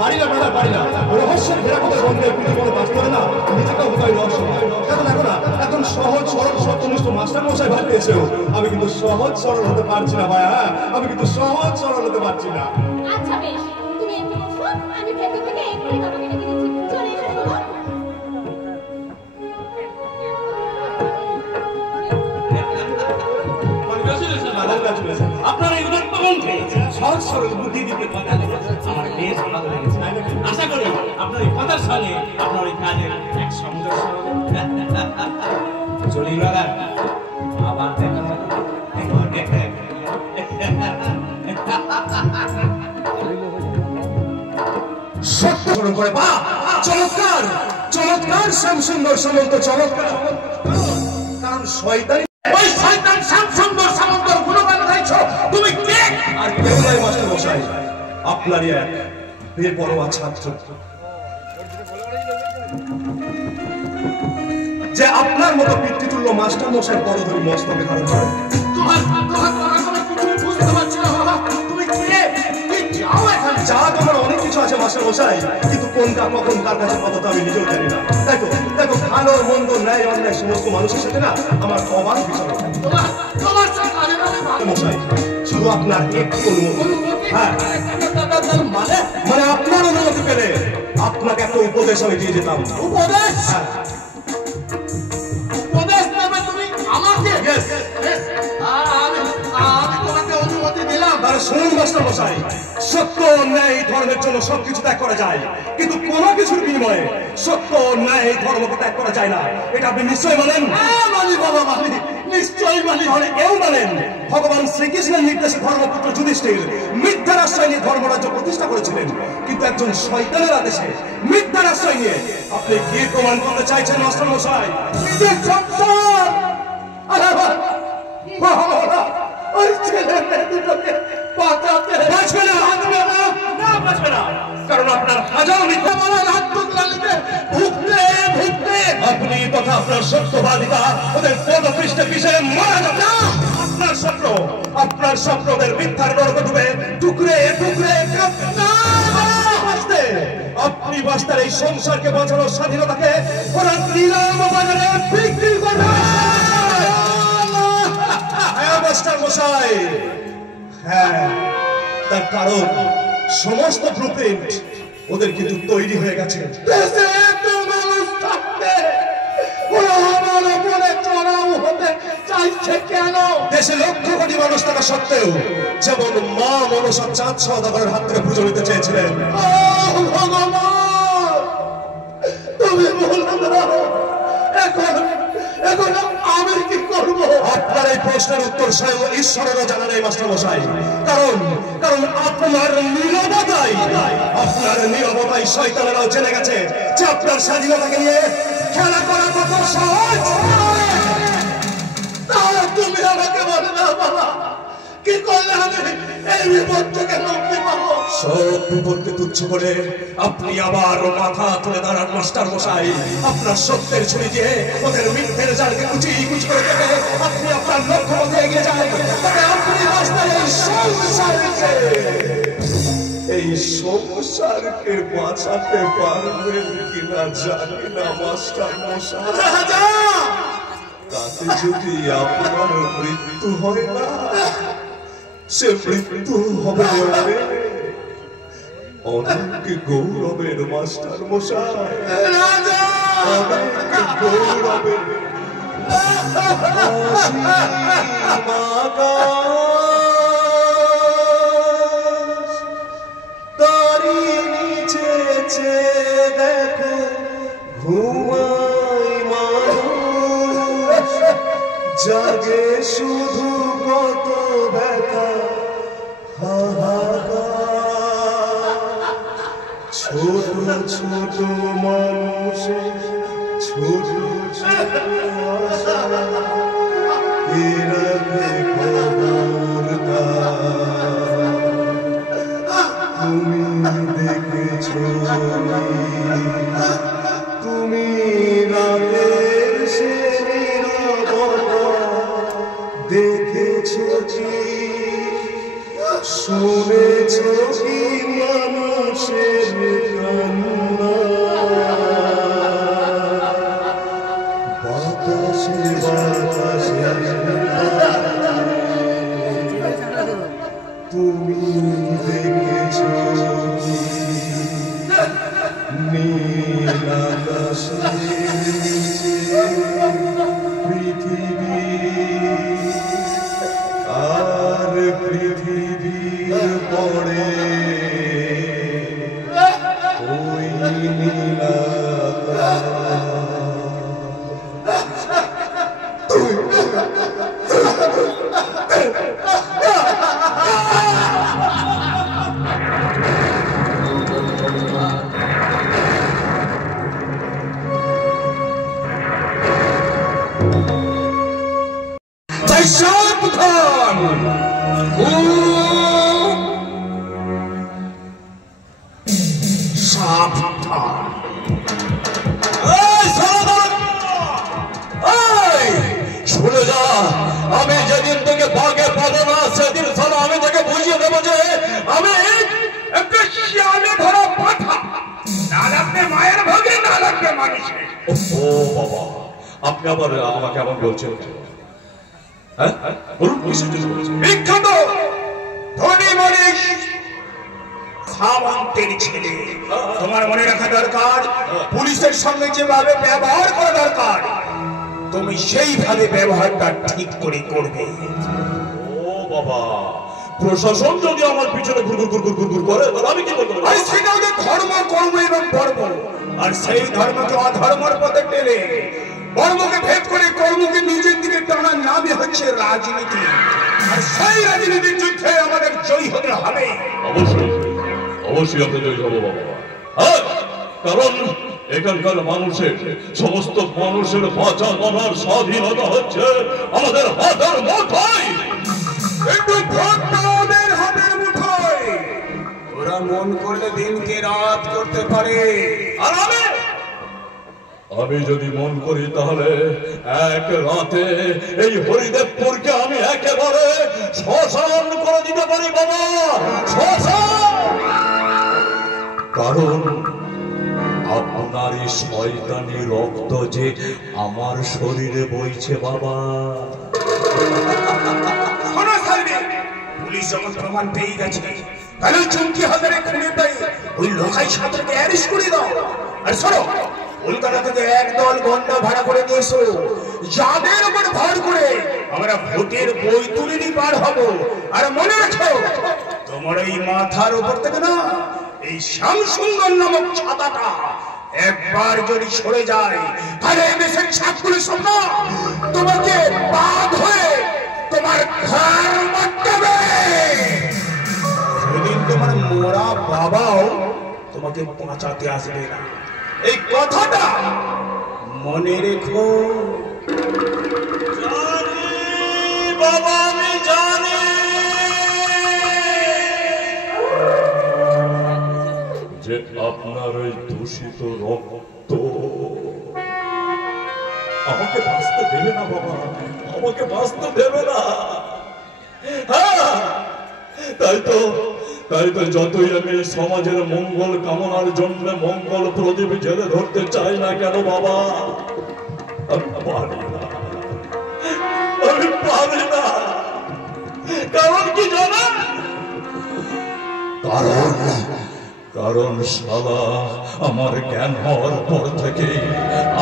পারি না দাদা, পারি না। রহস্যের ঘেরা কথা বন্ধে পৃথিবীতে বাঁচতে হবে না, নিজেকে বোধহয় রহস্য। এখন দেখো না, এখন সহজ সরল সত্যনিষ্ঠ মাস্টার মশাই ভাই পেয়েছেও আমি কিন্তু সহজ সরল হতে পারছি না ভাই। আমি কিন্তু সহজ সরল হতে পারছি না। আচ্ছা বেশ, তুমি একটু বসো, আমি ভেতর থেকে এক্ষুনি বাবাকে ডেকে দিচ্ছি। চলে এসো শুনো। আপনার এই উদাত্তমনকে সহজ সরল বুদ্ধি দিতে কথা আমার বেশ ভালো লেগেছে। আশা করি আপনার এই কথার সঙ্গে আপনার ওই কাজের এক সামঞ্জস্য চলি দাদা। আবার দেখা হবে। সত্য গ্রহণ করে বা চমৎকার চমৎকার শ্যামসুন্দর সামন্ত চমৎকার। কারণ শয়তানি ওই শয়তান শ্যামসুন্দর সামন্তর গুণগান গাইছো তুমি কে? আর কেউ নয় মাস্টার মশাই, আপনারই এক বেপরোয়া ছাত্র, যে আপনার মতো পিতৃতুল্য মাস্টার মশাই পরধরি মস্তকে ধারণ করে। বুঝতে পারছি না বাবা, তুমি কে? তুই যাও এখানে। যা তোমার অনেক কিছু আছে মাস্টার মশাই, কিন্তু কোনটা কখন কার কাছে কত আমি নিজেও জানি না। তাই তো দেখো, ভালো মন্দ ন্যায় অন্যায় সমস্ত মানুষের সাথে না আমার অবাক বিষয় মশাই, শুধু আপনার একটি অনুমতি। হ্যাঁ, মানে আপনার অনুমতি পেলে আপনাকে একটা উপদেশ আমি দিয়ে যেতাম। উপদেশ? উপদেশ দেবে তুমি আমাকে? Yes. আমি তোমাকে অনুমতি দিলাম। তাহলে শুনুন মাস্টার মশাই, সত্য অন্যায় এই ধর্মের জন্য সবকিছু ত্যাগ করা যায়, কিন্তু কোন কিছুর বিনিময়ে সত্য অন্যায় এই ধর্মকে ত্যাগ করা যায় না। এটা আপনি নিশ্চয়ই মানেন? মানি বাবা, মানি, নিশ্চয়ই মানি। তাহলে এও মানেন ভগবান শ্রীকৃষ্ণের নির্দেশে ধর্মপুত্র যুধিষ্ঠির মিথ্যার আশ্রয় নিয়ে ধর্মরাজ্য প্রতিষ্ঠা করেছিলেন, কিন্তু একজন শয়তানের আদেশে মিথ্যার আশ্রয় নিয়ে আপনি কি প্রমাণ করতে চাইছেন মাস্টার মশাই? নিজের সংসার আর আবার ওই ছেলে মেয়ে দুটোকে বাঁচাতে বাঁচবে না, না বাঁচবে না, কারণ আপনার হাজার মিথ্যা বলার হাত তুলতে ভুগতে ভুগতে আপনি তথা আপনার সত্যবাদিতা ওদের পদপৃষ্ঠে পিছিয়ে মারা যাবে না। আপনার স্বপ্নদের মিথ্যার নরক ডুবে টুকরে টুকরে বাঁচতে, আপনি বাঁচতে এই সংসারকে বাঁচানোর স্বাধীনতাকে ওরা নিলাম বাজারে বিক্রি করবে। মাস্টার মশাই, হ্যাঁ, তার কারণ সমস্ত ব্লুপ্রিন্ট ওদের কিন্তু তৈরি হয়ে গেছে। দেশে এত মানুষ থাকতে ওরা আমার উপরে চড়াও হতে চাইছে কেন? দেশে লক্ষ কোটি মানুষ থাকা সত্ত্বেও যেমন মা মনসা চাঁদ সওদাগরের হাত থেকে পুজো নিতে চেয়েছিলেন, ভগবান তুমি বলো না প্রশ্নের উত্তর স্বয়ং ঈশ্বরেরও জানা নেই মাস্টার মশাই। কারণ আপনার নীরবতাই শয়তানেরাও জেনে গেছে যে আপনার স্বাধীনতাকে নিয়ে খেলা করা কত সহজ। তুমি আমাকে বলে না বাবা, কি করলে আমি এই বিপদ থেকে মুক্তি পাবো? সব বিপদকে তুচ্ছ করে আপনি আবার মাথা তুলে দাঁড়ান মাস্টার মশাই। আপনার সত্যের ছুরি দিয়ে ওদের মিথ্যের জালকে কুচি কুচি করে দেবে। আপনি আপনার লক্ষ্য পথে এগিয়ে যান, তবে আপনি রাস্তায় এই সংসারকে বাঁচাতে পারবেন কিনা জানি না মাস্টার মশাই। তাতে যদি আপনার মৃত্যু হয় না, সে মৃত্যু হবে অনেক গৌরবের মাস্টার মশাই, অনেক গৌরবের। তারি নিচে দেখো ঘুমাই মানুষ, জাগে শুধু কত ব্যথা ছোট ছোট মানুষের ছোট ছোট আশা, এরা তুমি দেখেছো, তুমি রাতের সে নীরবতা দেখেছো কি, শুনেছো কি মানুষের কান্না, বাতাসে বাতাসে তুমি দেখেছো কি, নীল আকাশের নিচে পৃথিবী আর পৃথিবীর পরে ওই নীল সাবধান, সাবধান। শুনে যা, আমি যেদিন থেকে বাঘে পাবো না সেদিন সারা আমি তাকে বুঝিয়ে দেবো যে আমি একটা শিয়ালে ধরা পাঠা, না লাগবে মায়ের ভাগে, না লাগবে মানুষের। ও বাবা, আপনি আবার আমাকে এমন বলছেন? বিখ্যাত ধনী মনীষ সামন্তের ছেলে, তোমার মনে রাখা দরকার পুলিশের সঙ্গে যেভাবে ব্যবহার করা দরকার তুমি সেইভাবে ব্যবহারটা ঠিক করে করবে। ও বাবা, প্রশাসন যদি আমার পিছনে ঘুরঘুর করে তাহলে আমি কি করবো? সেটা হচ্ছে ধর্ম, কর্ম এবং ধর্ম, আর সেই ধর্মকে অধর্মের পথে টেনে কর্মকে ভেদ করে কর্মকে নিজের দিকে টানার নামই হচ্ছে রাজনীতি, আর সেই রাজনীতির যুদ্ধে আমাদের জয়ী হতে হবে। অবশ্যই অবশ্যই আমরা জয়ী হবো বাবা, কারণ এখানকার মানুষের, সমস্ত মানুষের বাঁচা মনার স্বাধীনতা হচ্ছে আমাদের হাতের মুঠোয়। কিন্তু ভোটটা আমাদের হাতের মুঠোয়, ওরা মন করলে দিনকে রাত করতে পারে, আর আমি যদি মন করি তাহলে এক রাতে এই হরিদেবপুরকে আমি একেবারে শ্মশান করে দিতে পারি বাবা, শ্মশান। কারণ আপনার এই শয়তানি রক্ত যে আমার শরীরে বইছে বাবা। পুলিশ যখন প্রমাণ পেয়ে গেছে তাহলে চুমকি হাজারে খুঁড়ে পেয়ে ওই লোকাই ছাত্রকে অ্যারেস্ট করে দাও। আর শোনো, কলকাতা থেকে একদল গন্ডা ভাড়া করে নিয়েছো, যাদের উপর ভর করে আমরা ভোটের বই তুলে পার হব। আর মনে রাখো, তোমার এই মাথার উপর থেকে না এই শ্যামসুন্দর নামক ছাতাটা একবার যদি সরে যায় তাহলে এই দেশের ছাত্রগুলি সব তোমাকে বাদ হয়ে আমার ঘর বাঁচাবে। সেদিন তোমার মোরা বাবাও তোমাকে বাঁচাতে আসবে না, এই কথাটা মনে রেখো। বাবা আমি জানি যে আপনার এই দূষিত রক্ত আমাকে বাঁচতে দেবে না বাবা, আমাকে বাঁচতে দেবে না। তাই তো যতই আমি সমাজের মঙ্গল কামনার জন্য মঙ্গল প্রদীপ জেলে ধরতে চাই না কেন বাবা, আমি পারি না, আমি পারি না। কারণ কি জানেন? কারণ শালা আমার জ্ঞান হওয়ার পর থেকে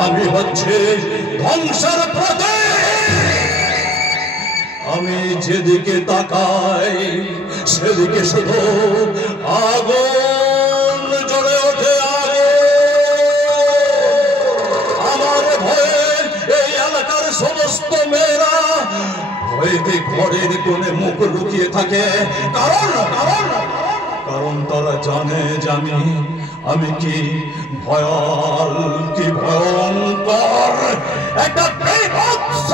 আমি হচ্ছে ধ্বংসের পথে। আমি যেদিকে তাকাই সেদিকে শুধু আগুন জ্বলে ওঠে। আমার ভয়ে এই এলাকার সমস্ত মেয়েরা ভয়েতে ঘরের কোণে মুখ লুকিয়ে থাকে। কারণ তারা জানে যে আমি কি ভয়াল, কি ভয়ঙ্কর একটা বিভৎস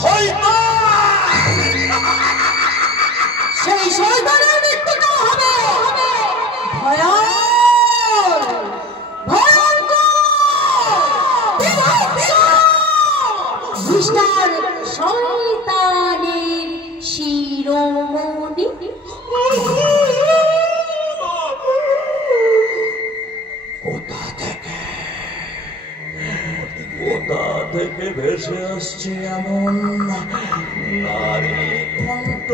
শয়তান। সেই শয়তানের মৃত্যুটা হবে ভয়ঙ্কর শয়তানের শিরোমণি। কোথা থেকে ভেসে আসছে এমন নারী কণ্ঠ?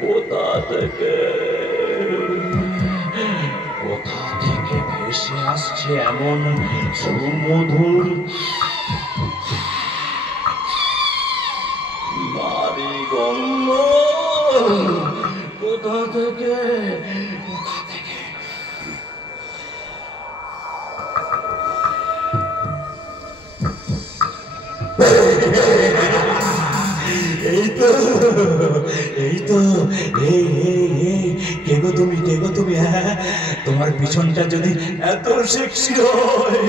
কোথা থেকে ভেসে আসছে এমন সুমধুর নারী গন্ধ? কোথা থেকে? কে গো তুমি? তোমার পিছনটা যদি এত সেক্সি হয়,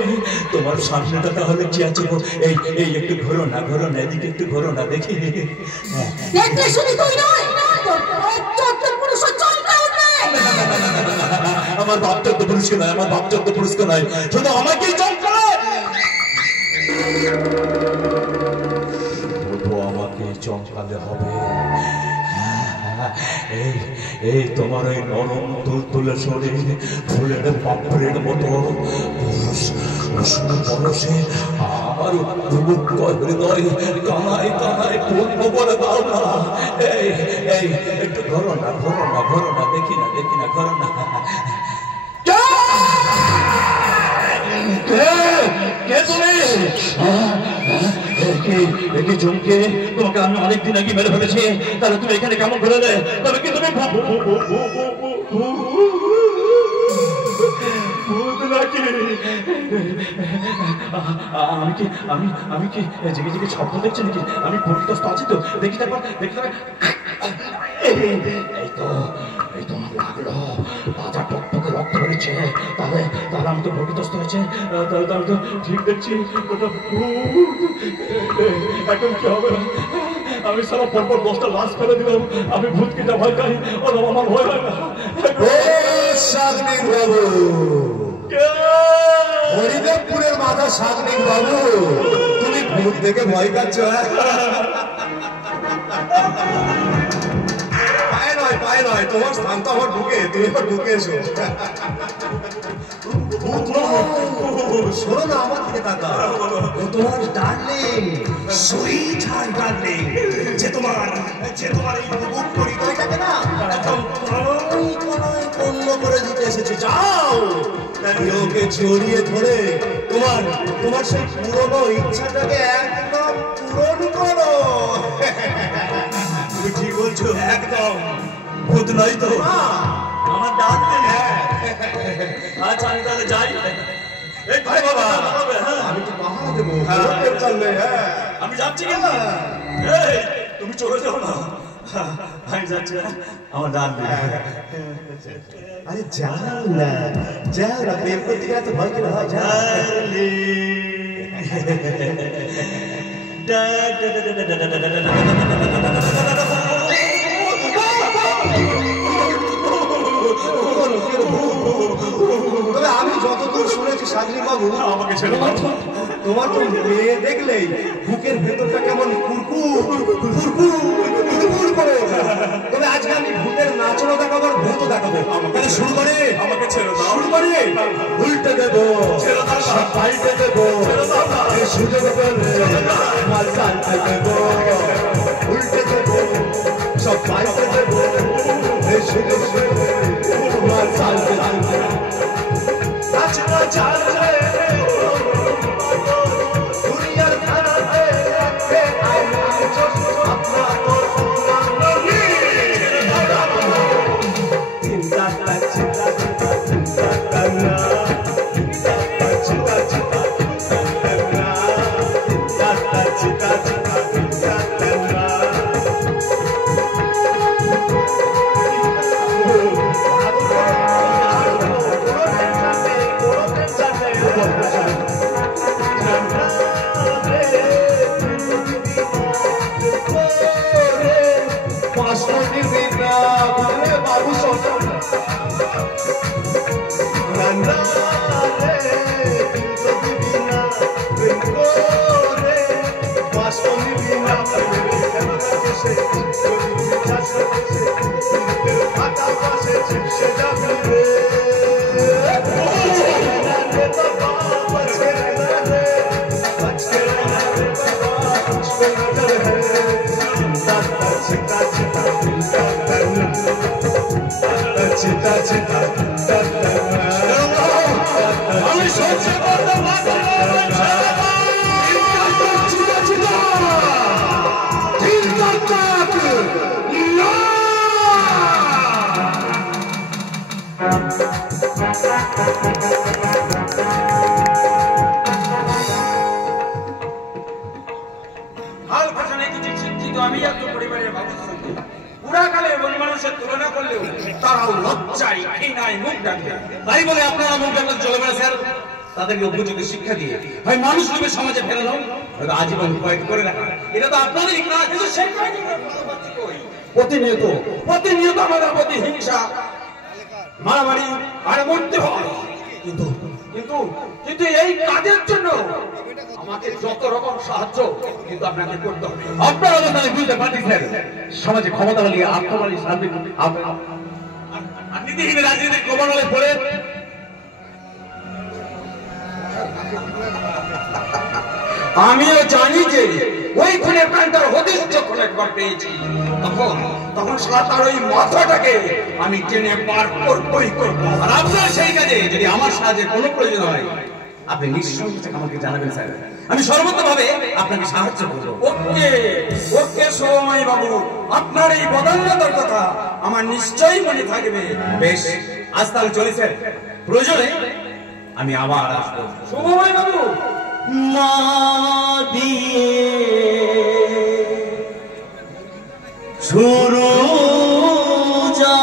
তোমার সামনেটা তাহলে কি আছে গো? এই একটু ঘোরো না, এদিকে একটু ঘোরো না দেখি। আমার বাপ চোদ্দ পুরুষকে নয়, শুধু আমাকেই চমকায়। আমাকে চমকালে হবে। এই তোমার এই নরম তুলতুলে শরীর ফুলের পাপড়ির মতো উষ্ণ পরশে আমার হৃদয় কানায় পূর্ণ করে দাও না। এই একটু ঘোরো না, দেখি না ঘোরো না। কে তুমি? চমকে তোমাকে আমি অনেকদিন আগে মেরে ফেলেছি, তাহলে তুমি এখানে কেমন ঘুরে দেয়? তবে কি তুমি আমি কি জেগে স্বপ্ন দেখছি নাকি? আমি পরিতস্ত আছি তো, দেখি তারপর এই তো আমার লাগলো তাজা টকটকে রক্ত বেরোচ্ছে। তাহলে আমি তো ভূতগ্রস্ত হয়েছে, তাহলে তো ঠিক দেখছি। এখন কি হবে? আমি সারা পরপর 10টা লাশ ফেলে দিলাম। আমি ভূতকে যা ভয় পাই, ওরা আমার ভয় হয় না। শাগনিক বাবু, হরিদেবপুরের মাথা শাগনিক বাবু, তুমি ভূত দেখে ভয় পাচ্ছ? পায়ে নয়, তোমার স্থান তো আমার বুকে, তুমি এবার বুকে এসো। শোনো না, আমার দিকে তাকাও। তোমার ডার্লিং, সুইট হার্ট ডার্লিং, যে তোমার এই বুক পরিচয়টাকে না একদম পূর্ণ করে দিতে এসেছে। যাও ওকে জড়িয়ে ধরে তোমার সেই পুরনো ইচ্ছাটাকে একদম পূরণ করো। তুমি ঠিক বলছো, একদম ভূত নয় তো আমার ডার্লিং। আচ্ছা আমি তাহলে যাই। এই ভাই বাবা আমি তো পাহাড় দেবো, টেনশন নেই। হ্যাঁ, আমি যাচ্ছি কিন্তু এই তুমি চলে যাও না, আমি যাচ্ছি আমার ডান দিকে। আরে যাও না, যাও না, প্রেম করতে গেলে তো ভয় কেন হয়? তবে আমি যতদূর শুনেছি সাজনী বাবু, আমাকে ছেড়ে দাও। তোমার তো মেয়ে দেখলেই বুকের ভেতরটা কেমন কুরকুর করে ওঠে। তবে আজকে আমি ভূতের নাচও দেখাবো, আর ভূতও দেখাবো। তাহলে শুরু করে, আমাকে ছেড়ে দাও। শুরু করে। উল্টে দেবো, সব পাল্টে দেবো, এই সুযোগ পেলে মাল চালতে দেবো। উল্টে দেবো, সব পাল্টে দেবো, এই সুযোগ পেলে মাল চালতে দেবো। নাচনা চালবে দুনিয়ার খানাতে রাখতে আইনা আপনা তোর চিন্তা চিন্তা চিন্তা না চিন্তা চিন্তা চিন্তা চিন্তা না আমি সহ্য করতে পারবো না। হাল ভাষণে কিছু শিক্ষিত আমি একজন পরিবারের বাবুর সঙ্গে পুরাকালে বলি মানুষের তুলনা করলেও তারাও লজ্জায় ঘৃণায় মুখ ডাকে। তাই বলে আপনারা মুখ ডাকলে চলবে না স্যার। তাদেরকে উপযুক্ত শিক্ষা দিয়ে হয় মানুষ রূপে সমাজে ফেরানো, হয়তো আজীবন কয়েদ করে রাখা, এটা তো আপনাদেরই কাজ। কিন্তু সেই প্রতিনিয়ত আমাদের প্রতি হিংসা, মারামারি আর মরতে হয়। কিন্তু কিন্তু কিন্তু এই কাজের জন্য আমাকে যত রকম সাহায্য কিন্তু আপনাকে করতে হবে। আপনার অবস্থানে বুঝতে পারছি স্যার, সমাজে ক্ষমতা বলি আত্মবাদী শান্তি আর নীতিহীন রাজনীতির কবলে পড়ে আমিও জানি যে ওই খুনের প্রাণটার হদিস যখন একবার পেয়েছি, তখন সাতার ওই মাথাটাকে আমি টেনে পার করবই করবো। আর আপনার সেই কাজে যদি আমার সাহায্যের কোনো প্রয়োজন হয়, আপনি নিঃসংকোচে আমাকে জানাবেন স্যার। আমি সর্বতভাবে আপনাকে সাহায্য করবো। ওকে ওকে সময় বাবু, আপনার এই বদান্যতার কথা আমার নিশ্চয়ই মনে থাকবে। বেশ, আজ তাহলে চলি স্যার, প্রয়োজনে আমি আবার আসবো। সময় বাবু। মা দিয়ে শুরু যা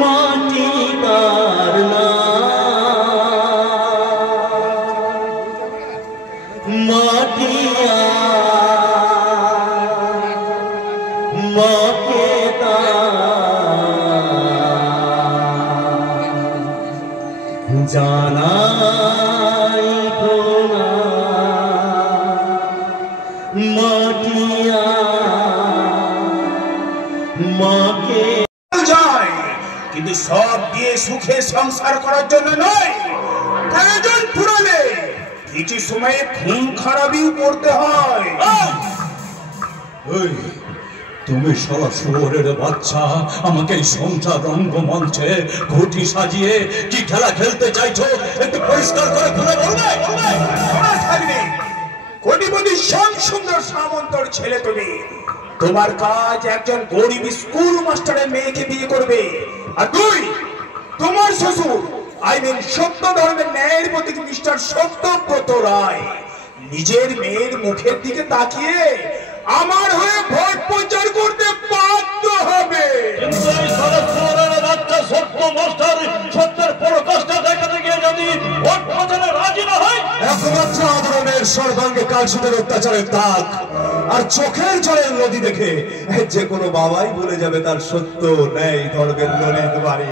মাটি কারনা মাটিয়া মাকে জানাই মাটিয়া মাকে যায়, কিন্তু সব দিয়ে সুখে সংসার করার জন্য নয়। প্রয়োজন পুরালে কিছু সময়ে খুন খারাপিও করতে হয়। তুমি শালা শুয়োরের বাচ্চা, আমাকে সংসার রঙ্গমঞ্চে ঘটি সাজিয়ে কি খেলা খেলতে চাইছো? একটু পরিষ্কার করে খুলে বলবে। কোটিপতি শ্যাম সুন্দর সামন্তর ছেলে তুমি, তোমার কাজ একজন গরিব স্কুল মাস্টারের মেয়েকে বিয়ে করবে, আর তুই তোমার শ্বশুর সত্য ধর্মের ন্যায়ের প্রতীক মিস্টার সত্যব্রত রায় নিজের মেয়ের মুখের দিকে তাকিয়ে আমার হয়ে ভোট প্রচার করতে বাধ্য হবে। কিন্তু এই সরস্বরের বাচ্চা সত্য মাস্টার সত্যের পরাকাষ্ঠা দেখাতে গিয়ে যদি ভোট প্রচারে রাজি না হয়, একমাত্র আদরণের সর্বাঙ্গে কালসুটের অত্যাচারের দাগ আর চোখের জলের নদী দেখে যে কোনো বাবাই বলে যাবে তার সত্য নেই ধর্মের ললিত বাড়ি।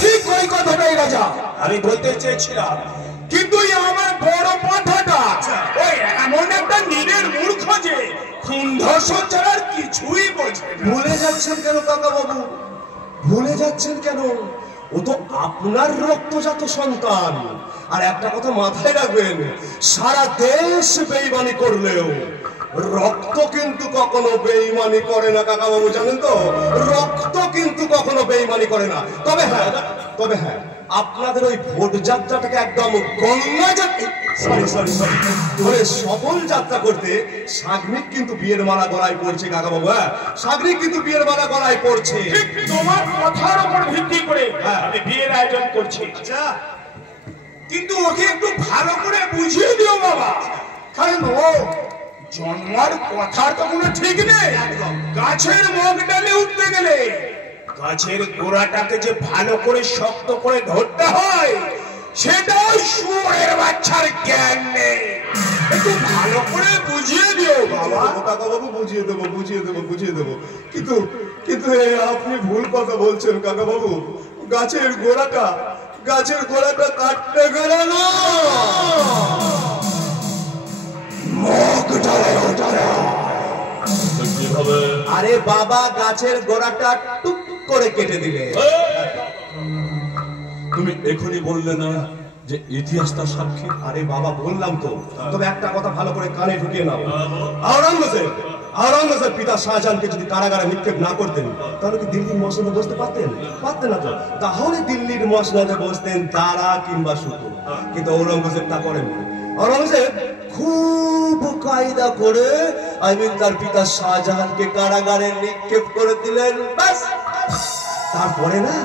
ঠিক ওই কথাটাই রাজা আমি বলতে চেয়েছিলাম, কিন্তু আমার বড় পাঠাটা ওই এমন একটা নিরের মূর্খ যে খুন ধর্ষণ ছাড়ার কিছুই বোঝে না। ভুলে যাচ্ছেন কেন কাকা বাবু, ভুলে যাচ্ছেন কেন? ও তো আপনার রক্তজাত সন্তান। আর একটা কথা মাথায় রাখবেন, সারা দেশ বেইমানি করলেও রক্ত কিন্তু কখনো বেইমানি করে না কাকা বাবু, জানেন তো? রক্ত কিন্তু কখনো বেইমানি করে না। তবে হ্যাঁ আপনাদের ওই ভোট যাত্রাটাকে একদম গঙ্গা যাত্রা ধরে সফল যাত্রা করতে সাগরিক কিন্তু বিয়ের মালা গলায় পড়ছে কাকা বাবু। হ্যাঁ, সাগরিক কিন্তু বিয়ের মালা গলায় পড়ছে। তোমার কথার উপর ভিত্তি করে আমি বিয়ের আয়োজন করছি। কিন্তু ওকে একটু ভালো করে বুঝিয়ে দিও বাবা, কারণ ও জন্মার কথার তো কোনো ঠিক নেই। গাছের মুখ ডালে উঠতে গেলে গাছের গোড়াটাকে যে ভালো করে শক্ত করে ধরতে হয় সেটাও শুয়োরের বাচ্চার জ্ঞান নেই। একটু ভালো করে বুঝিয়ে দিও বাবা। কাকা বাবু বুঝিয়ে দেবো। কিন্তু আপনি ভুল কথা বলছেন কাকা বাবু। গাছের গোড়াটা কাটতে গেলে না, কিভাবে? আরে বাবা, গাছের গোড়াটা টুক করে কেটে দিলে। তুমি এখনই বললে না যে ইতিহাস তার সাক্ষী? আরে বাবা বললাম তো, তবে একটা কথা ভালো করে কানে ঢুকিয়ে নাও। আওরঙ্গজেব পিতা শাহজাহানকে যদি কারাগারে নিক্ষেপ না করতেন তাহলে কি দিল্লির মসনদে বসতে পারতেন না তো? তাহলে দিল্লির মসনদে বসতেন তারা কিংবা শুধু। কিন্তু ঔরঙ্গজেব তা করেন। ঔরঙ্গজেব খুব কায়দা করে তার পিতা শাহজাহানকে কারাগারে নিক্ষেপ করে দিলেন। ব্যাস, তারপরে না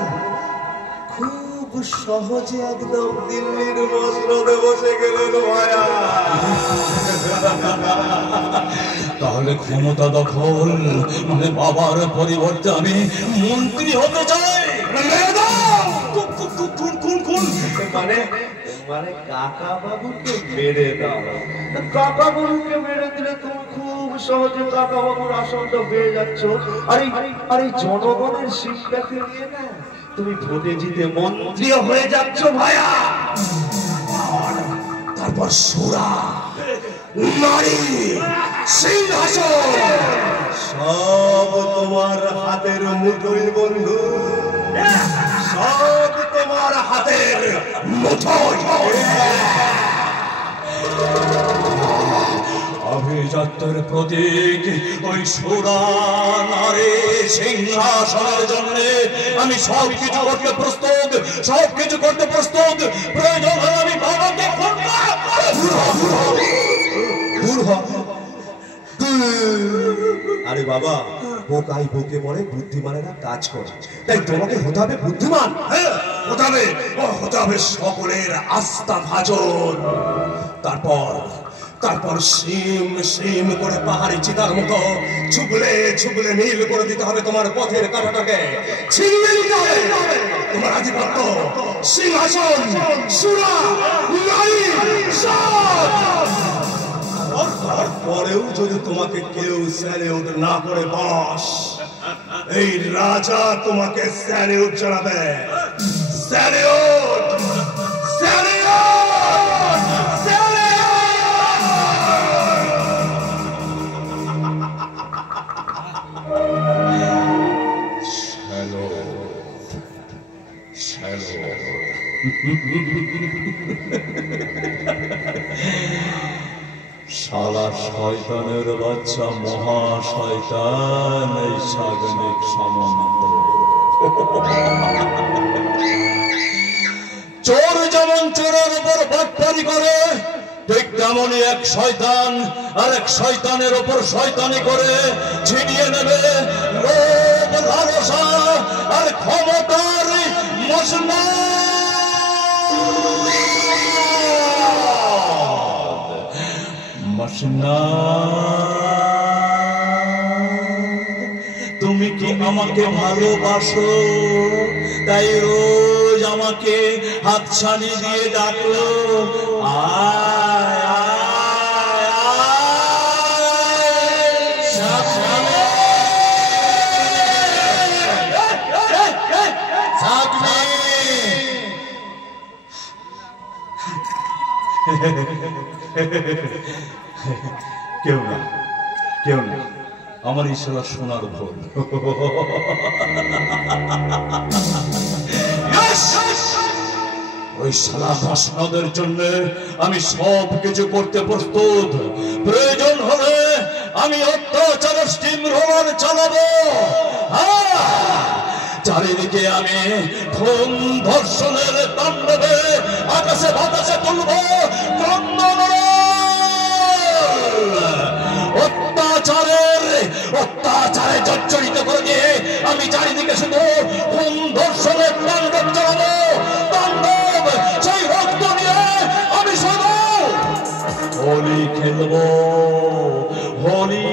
খুব সহজে একদম দিল্লির মসনদে বসে গেলেন ভায়া। তাহলে ক্ষমতা দখল মানে বাবার পরিবর্তে আমি মন্ত্রী হতে চাই। মানে কাকা বাবুকে মেরে দাও। কাকা বাবুকে মেরে দিলে তুমি খুব সহজে কাকা বাবুর আসনটা পেয়ে যাচ্ছ। আর এই জনগণের শিক্ষাকে নিয়ে না তুমি ভোটে জিতে মন্ত্রী হয়ে যাচ্ছ ভায়া। তারপর সুরা, নারী, সিংহাসন সব তোমার হাতের মুঠোয় বন্ধু, সব তোমার হাতের মুঠোয়। অভিজাত্যের প্রতীক ওই সুরা, নারী, সিংহাসনের জন্য আমি সবকিছু করতে প্রস্তুত। প্রয়োজন হলে আমি বাবাকে খুন করব। আরে বাবা, বোকাই বকে পড়ে, বুদ্ধিমানেরা কাজ করে। তাই তোমাকে হতে হবে বুদ্ধিমান। হতে হবে সকলের আস্থা ভাজন। তারপর সিম করে পাহাড়ি চিতার মতো ছুবলে নীল করে দিতে হবে তোমার পথের কাঁটাটাকে। ছিনিয়ে নিতে হবে তোমার আধিপত্য, সিংহাসন, সুরা, নারী, তারপরেও যদি তোমাকে কেউ স্যালিউট না করে বস, এই রাজা তোমাকে স্যালিউট জানাবে। স্যালিউট, স্যালিউট, শালা শয়তানের বাচ্চা, মহা শয়তান এই সাগনিক সামন্ত। চোর যেমন চোরের উপর বাটপারি করে, ঠিক তেমনই এক শয়তান আর এক শয়তানের উপর শয়তানি করে ছিনিয়ে নেবে লোভ, লালসা আর ক্ষমতার মসনদ। মাসনা তুমি কি আমাকে ভালোবাসো তাই রোজ আমাকে হাতছানি দিয়ে ডাকো আয় আয় কেউ না কেউ না আমার এই শালা সোনার ভোল ওই শালা ভাষণদের জন্য আমি সব কিছু করতে প্রস্তুত প্রয়োজন হলে আমি অত্যাচার স্টিম রোলার চালাবো চারিদিকে আমি খুন ধর্ষণের তাণ্ডবে আকাশে বাতাসে তুলবো অত্যাচারে জর্জরিত করে দিয়ে আমি চারিদিকে শুধু খুন ধর্ষণের তাণ্ডব চালাবো তাণ্ডব সেই রক্ত নিয়ে আমি শুধু হোলি খেলবো হোলি